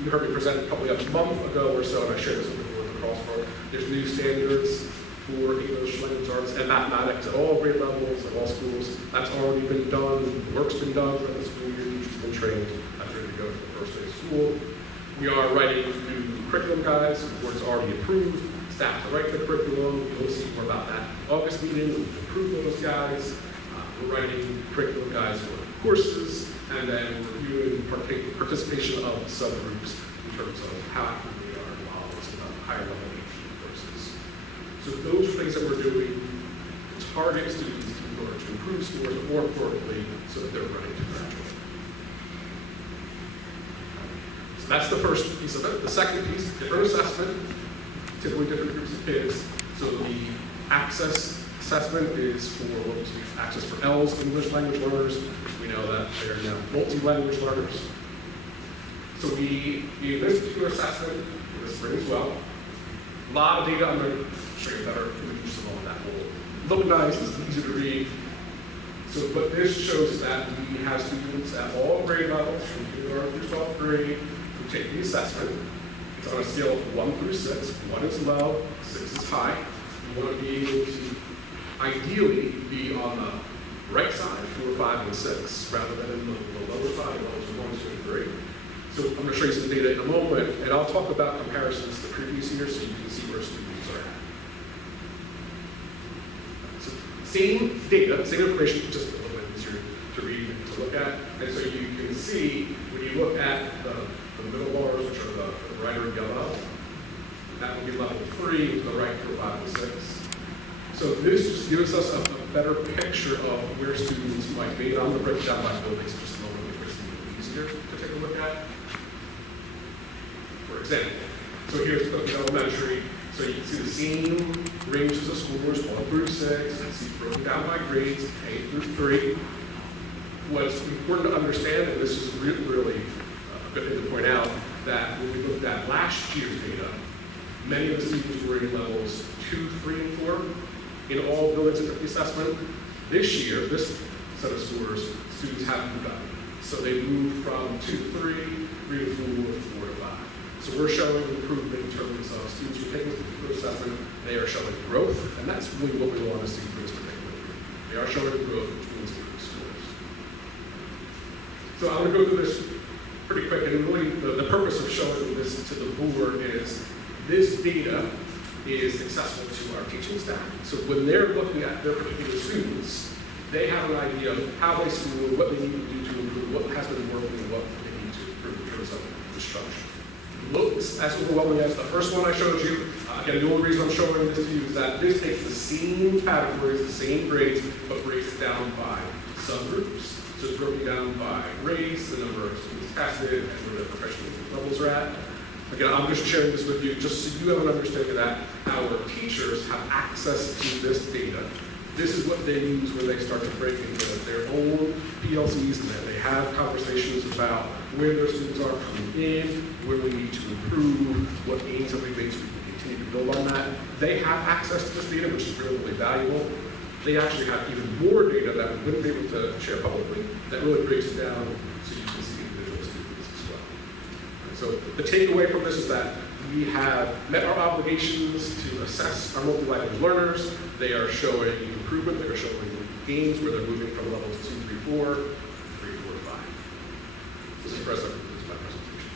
you heard me present probably a month ago or so, and I shared this with the board at the crossroad. There's new standards for English language arts and mathematics at all grade levels, at all schools. That's already been done. The work's been done for the school year. Teachers have been trained. That's ready to go for the first day of school. We are writing new curriculum guides. The board's already approved. Staff to write the curriculum. You'll see more about that August meeting. We've approved those guides. We're writing curriculum guides for courses, and then reviewing participation of subgroups in terms of how active they are involved in higher level courses. So those are things that we're doing to target students in order to improve scores, but more importantly, so that they're ready to graduate. So that's the first piece of it. The second piece, different assessment, typically different groups of kids. So the access assessment is for what we see access for L's, English language learners. We know that they're now multi-language learners. So we gave this particular assessment for the spring as well. A lot of data. I'm going to show you better images of all that will look nice, it's easy to read. So what this shows is that we have students at all grade levels, from kindergarten through 12th grade, who take the assessment. It's on a scale of 1 through 6. 1 is low, 6 is high. We want to be able to ideally be on the right side, 4, 5, and 6, rather than in the lower side, levels of 1, 2, and 3. So I'm going to show you some data in a moment, and I'll talk about comparisons to the previous year so you can see where students are at. So same data, same information, just a little bit easier to read and to look at. And so you can see when you look at the middle bars, which are the brighter yellow, that will be level 3 to the right for 5 and 6. So this just gives us a better picture of where students might be. I'm going to break it down by buildings in just a moment, which makes it a little easier to take a look at. For example, so here's Clifton Elementary. So you can see the same ranges of scores, 1 through 6, and see broken down by grades, A through 3. What's important to understand, and this is really a good thing to point out, that when we looked at last year's data, many of the students were in levels 2, 3, and 4 in all buildings that took the assessment. This year, this set of scores, students have moved up. So they moved from 2 to 3, 3 to 4, 4 to 5. So we're showing improvement in terms of students who are taking this particular assessment. They are showing growth, and that's really what we want to see for this particular group. They are showing growth, which means improved scores. So I'm going to go through this pretty quick, and really the purpose of showing this to the board is this data is accessible to our teaching staff. So when they're looking at their particular students, they have an idea of how they school, what they need to do to improve, what has been working, and what they need to improve in terms of instruction. Looks as overwhelming as the first one I showed you. Again, the only reason I'm showing this to you is that this takes the same categories, the same grades, but breaks it down by subgroups. So it's broken down by race, the number of students tested, and where their professional levels are at. Again, I'm just sharing this with you just so you have an understanding that our teachers have access to this data. This is what they use when they start to break into their own PLCs, and they have conversations about where their students are coming in, where we need to improve, what aims have we made so we can continue to build on that. They have access to this data, which is really, really valuable. They actually have even more data that we wouldn't be able to share publicly that really breaks it down so you can see individual students as well. And so the takeaway from this is that we have met our obligations to assess our multi-language learners. They are showing improvement. They are showing gains where they're moving from levels 2, 3, 4, 3, 4, 5. This is the rest of my presentation.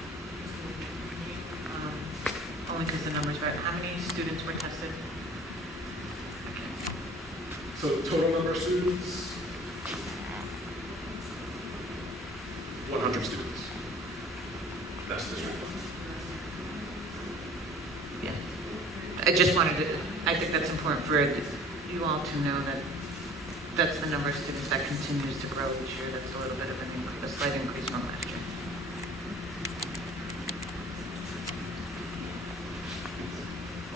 Only because the numbers right. How many students were tested? So the total number of students, 100 students. That's the district. Yeah. I just wanted to, I think that's important for you all to know that That's the number of students that continues to grow each year. That's a little bit of a slight increase from last year.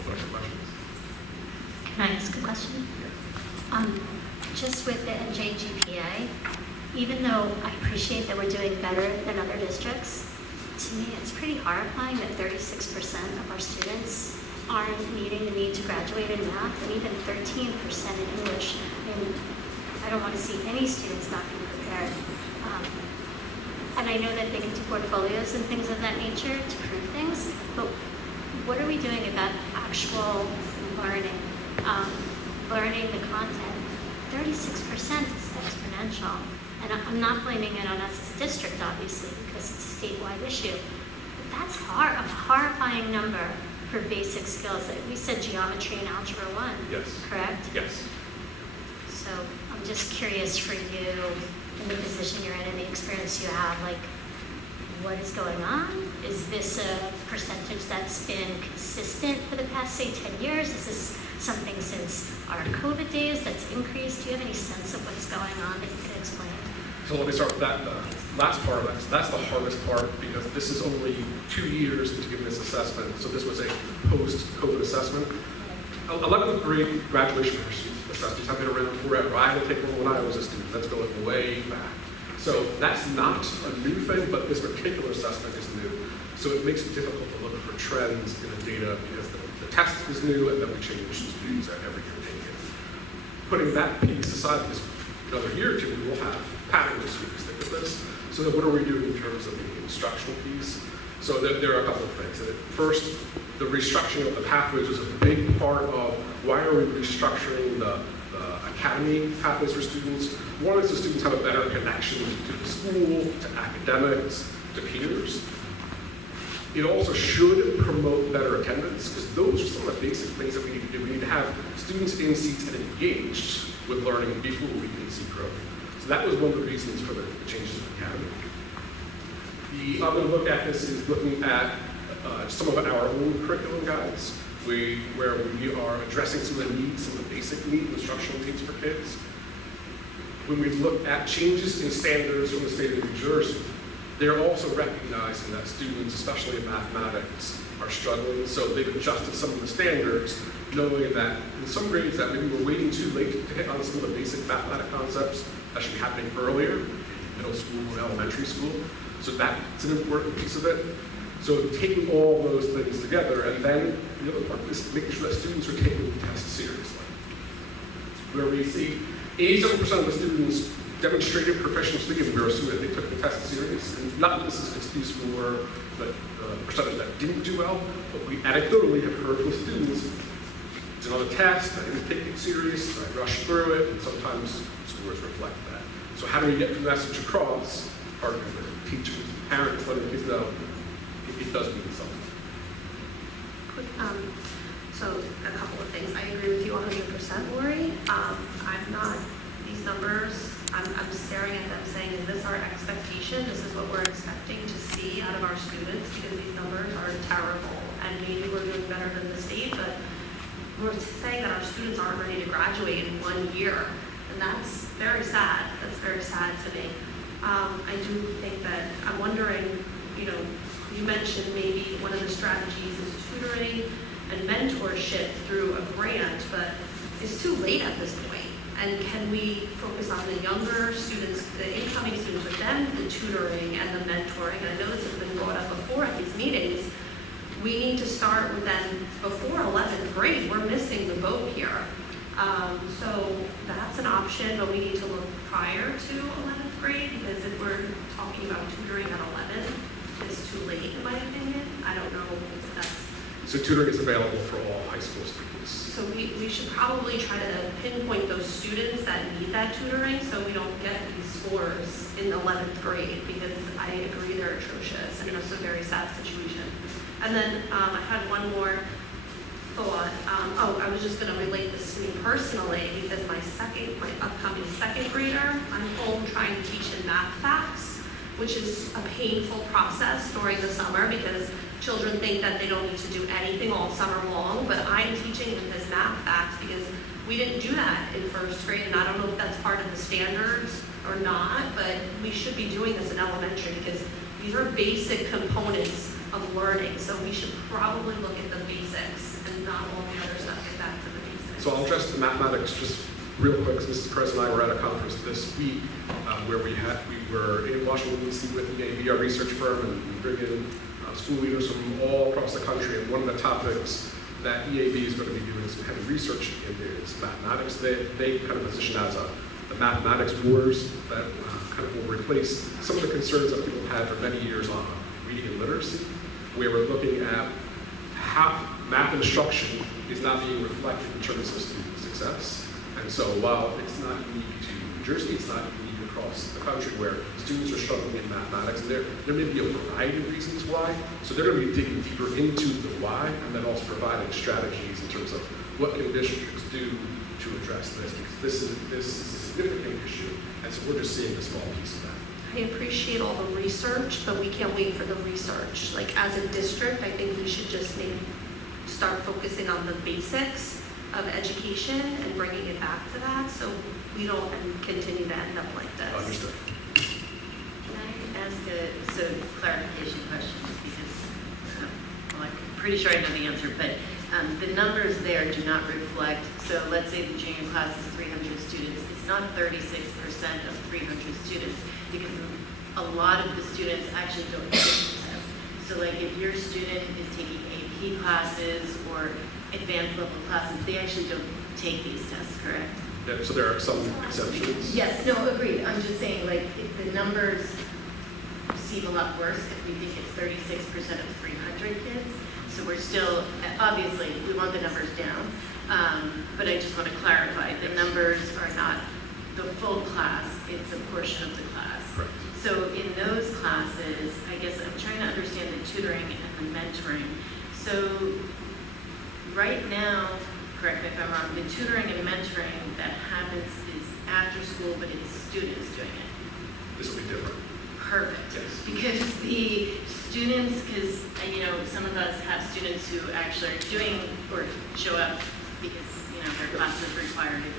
Open up for questions. Can I ask a question? Just with the NJGPA, even though I appreciate that we're doing better than other districts, to me, it's pretty horrifying that 36% of our students aren't meeting the need to graduate in math, and even 13% in English. I mean, I don't want to see any students not being prepared. And I know that they can do portfolios and things of that nature to prove things, but what are we doing about actual learning, learning the content? 36% is exponential. And I'm not blaming it on us as a district, obviously, because it's a statewide issue. But that's a horrifying number for basic skills. Like we said geometry and algebra 1, Yes. correct? Yes. So I'm just curious for you, in the position you're in and the experience you have, like, what is going on? Is this a percentage that's been consistent for the past, say, 10 years? Is this something since our COVID days that's increased? Do you have any sense of what's going on that you could explain? So let me start with that last part of that. That's the hardest part because this is only 2 years into giving this assessment. So this was a post-COVID assessment. 11th grade graduation assessments have been around forever. I had to take one when I was a student. That's going way back. So that's not a new thing, but this particular assessment is new. So it makes it difficult to look for trends in the data because the test is new and then we change the students at every year taken. Putting that piece aside, because another year or two we will have pattern students that do this. So then what are we doing in terms of the instructional piece? So there are a couple of things. First, the restructuring of the pathways was a big part of why are we restructuring the academy pathways for students. One is the students have a better connection to the school, to academics, to peers. It also should promote better attendance because those are some of the basic things that we need to do. We need to have students in seats and engaged with learning before we can see growth. So that was one of the reasons for the changes in the academy. The other look at this is looking at some of our own curriculum guides, where we are addressing some of the needs, some of the basic needs, instructional needs for kids. When we look at changes in standards from the state of New Jersey, they're also recognizing that students, especially in mathematics, are struggling. So they've adjusted some of the standards, knowing that in some grades that maybe we're waiting too late to hit on some of the basic mathematics concepts that should be happening earlier, middle school and elementary school. So that's an important piece of it. So taking all those things together, and then the other part is making sure that students are taking the test seriously. Where we see 87% of the students demonstrated proficiency, and we're assuming that they took the test serious. And not that this is an excuse for the percentage that didn't do well, but we anecdotally have heard from students, it's another test, I didn't take it serious, I rushed through it, and sometimes scores reflect that. So how do we get the message across? Partnering with teachers, parents, letting kids know it does mean something. Quick, so a couple of things. I agree with you 100%, Lori. I'm not, these numbers, I'm staring at them saying, is this our expectation? This is what we're expecting to see out of our students because these numbers are terrible. And maybe we're doing better than the state, but we're saying that our students aren't ready to graduate in 1 year. And that's very sad. That's very sad to me. I do think that, I'm wondering, you know, you mentioned maybe one of the strategies is tutoring and mentorship through a grant, but it's too late at this point. And can we focus on the younger students, the incoming students, with them, the tutoring and the mentoring? And I know this has been brought up before at these meetings. We need to start with them before 11th grade. We're missing the boat here. So that's an option, but we need to look prior to 11th grade because if we're talking about tutoring at 11, it's too late in my opinion. I don't know if that's... So tutoring is available for all high school students. So we should probably try to pinpoint those students that need that tutoring so we don't get these scores in 11th grade because I agree they're atrocious and it's a very sad situation. And then I had one more thought. I was just going to relate this to me personally because my upcoming second grader, I'm home trying to teach him math facts. which is a painful process during the summer because children think that they don't need to do anything all summer long, but I'm teaching them this math facts because we didn't do that in first grade, and I don't know if that's part of the standards or not, but we should be doing this in elementary because these are basic components of learning, so we should probably look at the basics and not all the other stuff, get back to the basics. So I'll address the mathematics just real quick. So Mrs. Perez and I were at a conference this week where we were in Washington, D.C. with EAB, our research firm, and we bring in school leaders from all across the country. And one of the topics that EAB is going to be doing some heavy research in is mathematics. They kind of position as the mathematics wars that kind of will replace some of the concerns that people have had for many years on reading and literacy, where we're looking at how math instruction is not being reflected in terms of student success. And so while it's not unique to New Jersey, it's not unique across the country where students are struggling in mathematics, and there may be a variety of reasons why. So they're going to be digging deeper into the why, and then also providing strategies in terms of what can districts do to address this, because this is a significant issue, and so we're just seeing a small piece of that. I appreciate all the research, but we can't wait for the research. Like as a district, I think we should just maybe start focusing on the basics of education and bringing it back to that so we don't continue to end up like this. Understood. Can I ask a clarification question, just because well, I'm pretty sure I know the answer, but the numbers there do not reflect, so let's say the junior class is 300 students, it's not 36% of 300 students, because a lot of the students actually don't take the test. So like if your student is taking AP classes or advanced level classes, they actually don't take these tests, correct? Yeah, so there are some exceptions. Yes, no, agreed. I'm just saying, like, if the numbers seem a lot worse if we think it's 36% of 300 kids. So we're still, obviously, we want the numbers down. But I just want to clarify, the numbers are not the full class, it's a portion of the class. Correct. So in those classes, I guess I'm trying to understand the tutoring and the mentoring. So right now, correct me if I'm wrong, the tutoring and mentoring that happens is after school, but it's students doing it. This will be different. Perfect. Yes. Because the students, because, some of us have students who actually are doing or show up because, their classes require it.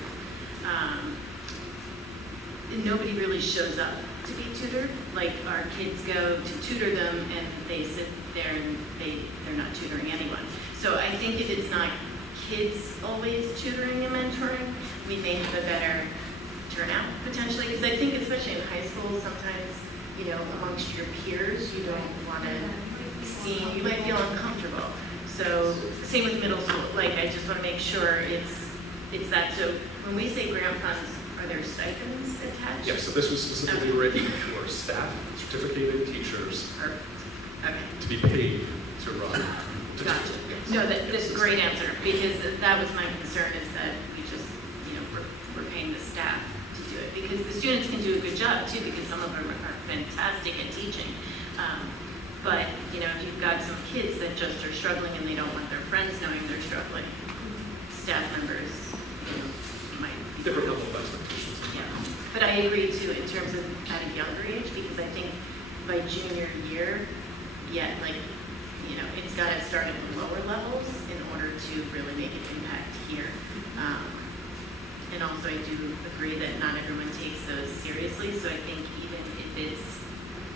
Nobody really shows up to be tutored. Like our kids go to tutor them and they sit there and they're not tutoring anyone. So I think if it's not kids always tutoring and mentoring, we may have a better turnout potentially. Because I think especially in high school, sometimes, amongst your peers, you don't want to seem, you might feel uncomfortable. So same with middle school. Like I just want to make sure it's that. So when we say grant funds, are there stipends attached? Yes, so this was specifically written for staff, certificated teachers, Perfect. Okay. to be paid to run. Gotcha. No, that's a great answer, because that was my concern, is that we just, we're paying the staff to do it. Because the students can do a good job too, because some of them are fantastic at teaching. But, if you've got some kids that just are struggling and they don't want their friends knowing they're struggling, staff members, might be Different level of expectations. Yeah, but I agree too in terms of at a younger age, because I think by junior year, it's got to start at the lower levels in order to really make an impact here. And also I do agree that not everyone takes those seriously, so I think even if it's,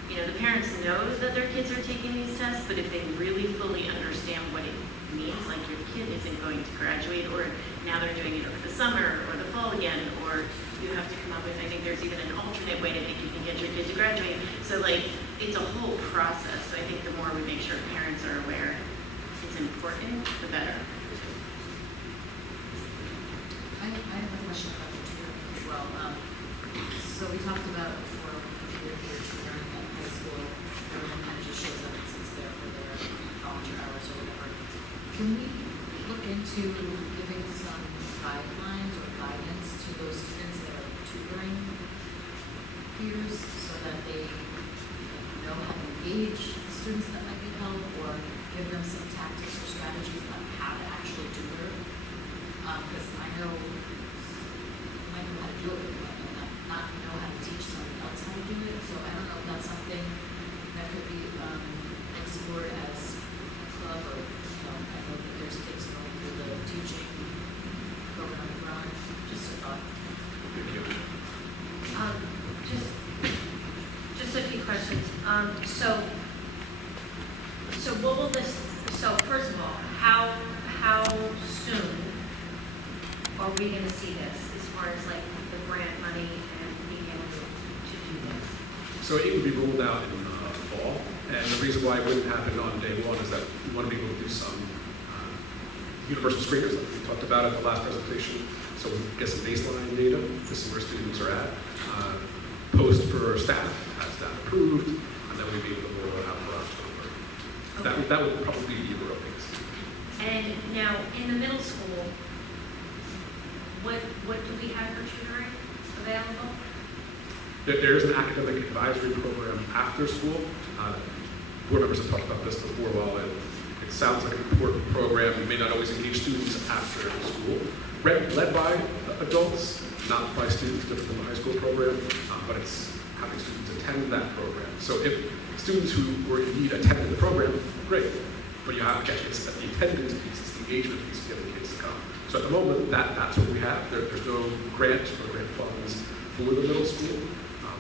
the parents know that their kids are taking these tests, but if they really fully understand what it means, like your kid isn't going to graduate, or now they're doing it over the summer or the fall again, or you have to come up with, I think there's even an alternate way to think you can get your kid to graduate. So it's a whole process. So I think the more we make sure parents are aware it's important, the better. I have a question about the tutoring as well. So we talked about before, when you're tutoring at high school, everyone kind of just shows up and sits there for their college hours or whatever. Can we look into giving some guidelines or guidance to those students that are tutoring peers so that they know how to engage students that might need help, or give them some tactics or strategies on how to actually tutor? Because I know you might know how to do it, but not know how to teach someone else how to do it. So I don't know if that's something will this, so first of all, how soon are we gonna see this as far as like the grant money and being able to do this? So it would be rolled out in the fall, and the reason why it wouldn't happen on day one is that we want to be able to do some universal screeners, like we talked about at the last presentation, so we get some baseline data, to see where students are at, post for staff, have staff approved, and then we'd be able to roll it out for October. That would probably be the earliest. And now, in the middle school, what do we have for tutoring available? There is an academic advisory program after school. Board members have talked about this before. While it sounds like an important program, we may not always engage students after school. Led by adults, not by students, different from the high school program, but it's having students attend that program. So if students who were indeed attending the program, great. But you have to get it's the attendance piece, it's the engagement piece to get the kids to come. So at the moment, that's what we have. There's no grants or grant funds for the middle school.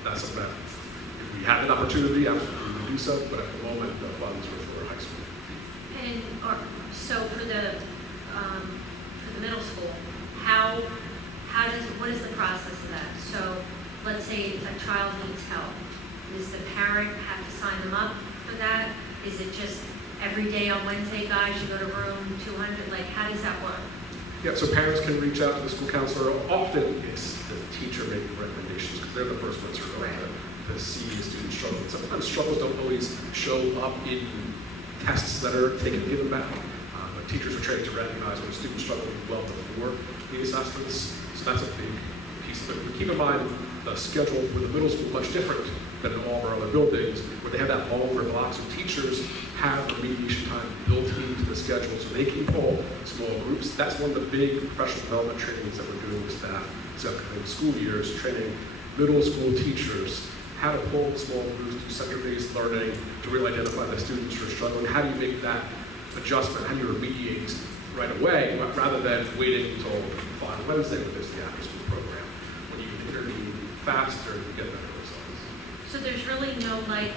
That's something that if we had an opportunity, absolutely we would do so, but at the moment, the funds were for high school. And, so for the middle school, what is the process of that? So let's say a child needs help. Does the parent have to sign them up for that? Is it just every day on Wednesday, guys, you go to room 200? Like, how does that work? Yeah, so parents can reach out to the school counselor. Often it's the teacher making recommendations because they're the first ones who are going to see the student struggle. Sometimes struggles don't always show up in tests that are taken given back. But teachers are trained to recognize when students struggle well before the assessments. So that's a big piece of it. But keep in mind the schedule for the middle school much different than in all of our other buildings, where they have that longer block. So teachers have remediation time built into the schedule so they can pull small groups. That's one of the big professional development trainings that we're doing with staff this upcoming school year is training middle school teachers how to pull small groups, do center-based learning, to really identify the students who are struggling. How do you make that adjustment? How do you remediate right away rather than waiting until on Wednesday when there's the after-school program? When you can intervene faster, you get better results. So there's really no like,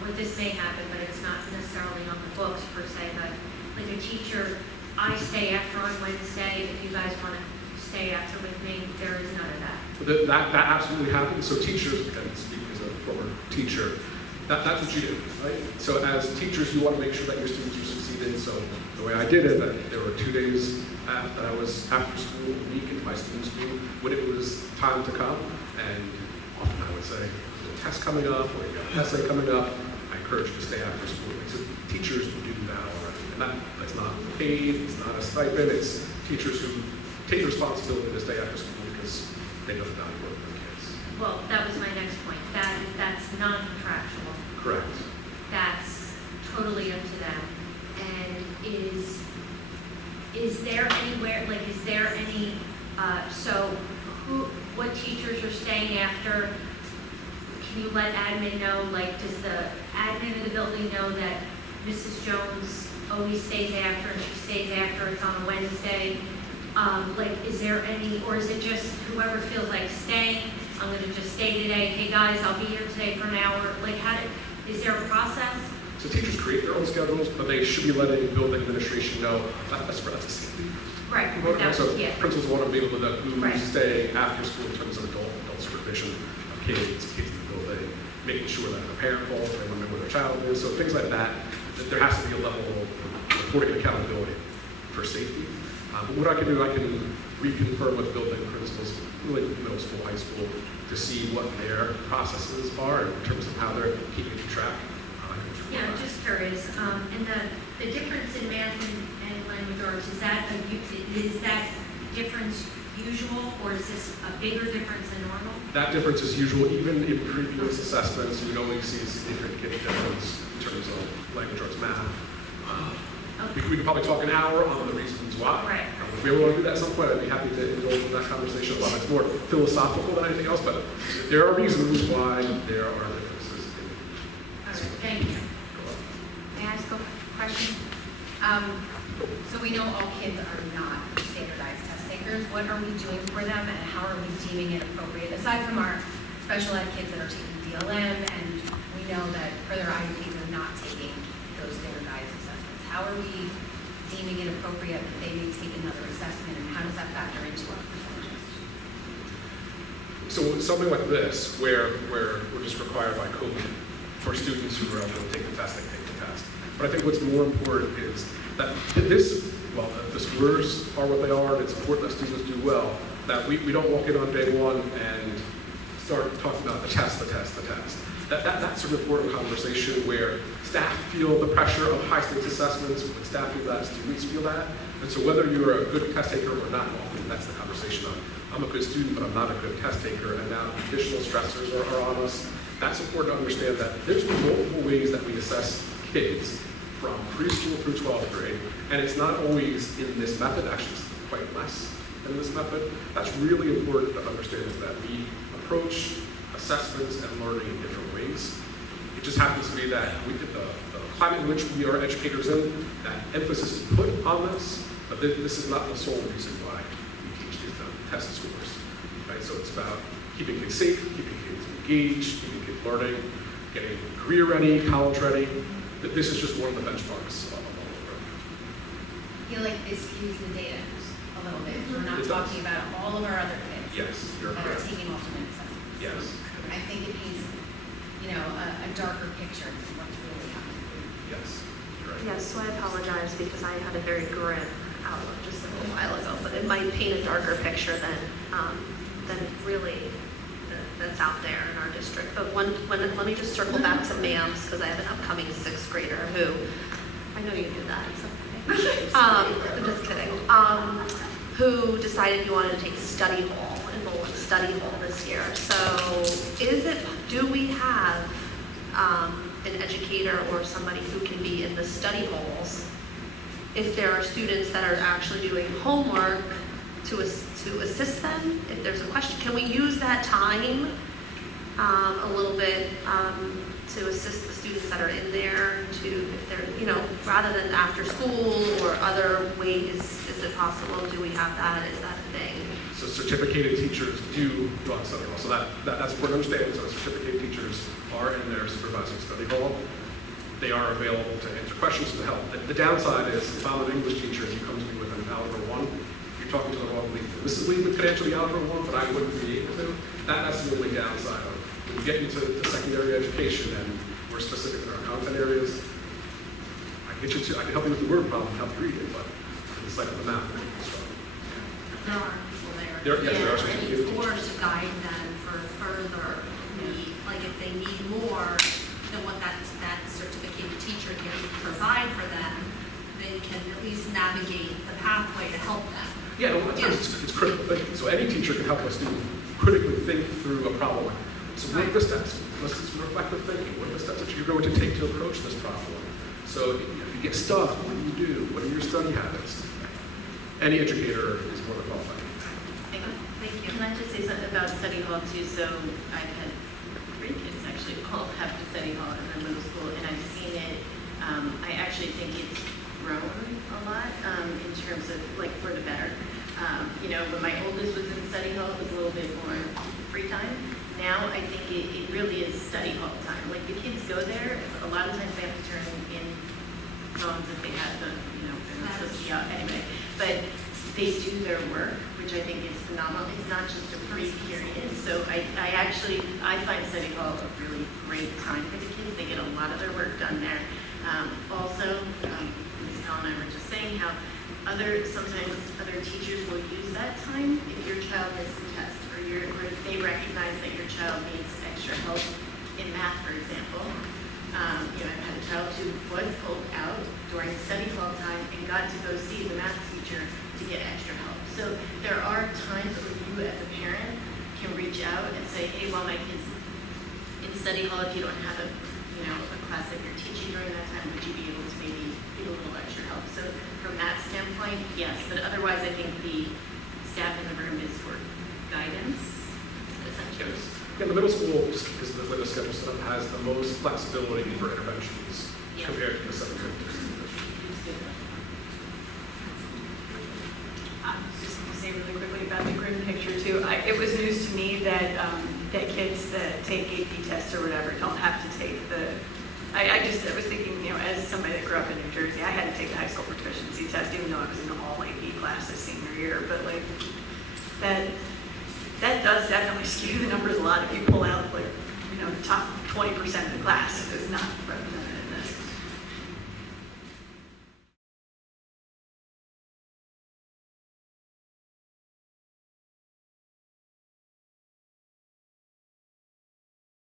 well, this may happen, but it's not necessarily on the books per se, but like a teacher, I stay after on Wednesday, if you guys want to stay after with me, there is none of that. That absolutely happens. So teachers, and speaking as a former teacher, that's what you do, right? So as teachers, you want to make sure that your students are succeeding. So the way I did it, there were 2 days that I was after school, a week into my students' school, when it was time to come, and often I would say, there's a test coming up, or you got an essay coming up, I encourage you to stay after school. So teachers will do that already. And that's not paid, it's not a stipend, it's teachers who take responsibility to stay after school because they know the value of their kids. Well, that was my next point. That's non-contractual. Correct. That's totally up to them. And is there anywhere, like, is there any, so what teachers are staying after? Can you let admin know, like, does the admin of the building know that Mrs. Jones always stays after and she stays after, it's on a Wednesday? Like, is there any, or is it just whoever feels like staying, I'm gonna just stay today, hey guys, I'll be here today for an hour, like, is there a process? So teachers create their own schedules, but they should be letting building administration know that's for us to see. Right, So yeah. principals want to be able to know who's Right. staying after school in terms of adult supervision of kids in the building, making sure that if a parent calls, they want to know where their child is. So things like that, there has to be a level of reporting and accountability for safety. But what I can do, I can reconfirm with building principals, really middle school, high school, to see what their processes are in terms of how they're keeping track. Yeah, I'm just curious, and the difference in math and language arts, is that difference usual, or is this a bigger difference than normal? That difference is usual. Even in previous assessments, you'd only see a significant difference in terms of language arts, math. We could probably talk an hour on the reasons why. Right. If we ever want to do that at some point, I'd be happy to indulge in that conversation. A lot. It's more philosophical than anything else, but there are reasons why there are differences. All right, thank you. May I ask a question? So we know all kids are not standardized test takers. What are we doing for them and how are we deeming it appropriate? Aside from our special ed kids that are taking DLM, and we know that further IEPs are not taking those standardized assessments. how are we deeming it appropriate that they may take another assessment, and how does that factor into our percentages? So something like this, where we're just required by code for students who are eligible to take the test, they take the test. But I think what's more important is that this, well, the scores are what they are, and it's important that students do well, that we don't walk in on day one and start talking about the test. That's an important conversation where staff feel the pressure of high-stakes assessments, when staff feel that, students feel that. And so whether you're a good test taker or not, often that's the conversation of, I'm a good student, but I'm not a good test taker, and now additional stressors are on us. That's important to understand that there's multiple ways that we assess kids from preschool through 12th grade, and it's not always in this method, actually it's quite less than this method. That's really important to understand, is that we approach assessments and learning in different ways. It just happens to be that the climate in which we are educators in, that emphasis is put on this, but this is not the sole reason why we teach these test scores, right? So it's about keeping kids safe, keeping kids engaged, keeping kids learning, getting career ready, college ready. This is just one of the benchmarks of all of it. I feel like this skews the data a little bit. We're not It does. talking about all of our other kids Yes, you're that are correct. taking alternate assessments. Yes. I think it needs, a darker picture of what's really happening. Yes, you're right. Yes, so I apologize because I had a very grim outlook just a little while ago, but it might paint a darker picture than really that's out there in our district. But let me just circle back to MAMS, because I have an upcoming 6th grader who, I know you knew that, it's okay. I'm just kidding. Who decided he wanted to take study hall, enroll in study hall this year. So do we have an educator or somebody who can be in the study halls if there are students that are actually doing homework to assist them? If there's a question, can we use that time a little bit to assist the students that are in there if they're, rather than after school or other ways, is it possible? Do we have that? Is that a thing? So certificated teachers do go on study hall. So that's important to understand. So certificated teachers are in there supervising study hall. They are available to answer questions and help. The downside is, if I'm an English teacher and you come to me with an Algebra 1, you're talking to the wrong lead. Mrs. Lee would credential the Algebra 1, but I wouldn't be able to. That's the only downside of it. When you get into the secondary education and we're specific in our content areas, I can help you with the word problem, help you read it, but it's like the math. There are people there. There are some And people. or to guide them for further need, like if they need more than what that certificated teacher can provide for them, they can at least navigate the pathway to help them. Yeah, a lot of times it's critical thinking. So any teacher can help a student critically think through a problem. So what are the steps? This is reflective thinking. What are the steps that you're going to take to approach this problem? So if you get stuck, what do you do? What are your study habits? Any educator is more than qualified. Thank you. Can I just say something about study hall too? So I've had 3 kids actually all have to study hall in the middle school, and I've seen it. I actually think it's grown a lot in terms of for the better. When my oldest was in study hall, it was a little bit more free time. Now I think it really is study hall time. Like the kids go there, a lot of times they have to turn in phones if they have them, they're not supposed to be out anyway. But they do their work, which I think is phenomenal. It's not just a free period. So I find study hall a really great time for the kids. They get a lot of their work done there. Also, Ms. Hall and I were just saying how sometimes other teachers will use that time if your child missed a test or if they recognize that your child needs extra help in math, for example. I've had a child who was pulled out during study hall time and got to go see the math teacher to get extra help. So there are times where you as a parent can reach out and say, hey, while my kid's in study hall, if you don't have a class that you're teaching during that time, would you be able to maybe get a little extra help? So from that standpoint, yes, but otherwise I think the staff in the room is for guidance, essentially. Yes. Yeah, the middle school, just because the way the schedule set up, has the most flexibility for interventions compared to the secondary district. Just to say really quickly about the grim picture too, it was news to me that that kids that take AP tests or whatever don't have to take the. I was thinking, as somebody that grew up in New Jersey, I had to take the even though I was in all AP classes senior year, but like, that does definitely skew the numbers a lot if you pull out like, you know, the top 20% of the class. It is not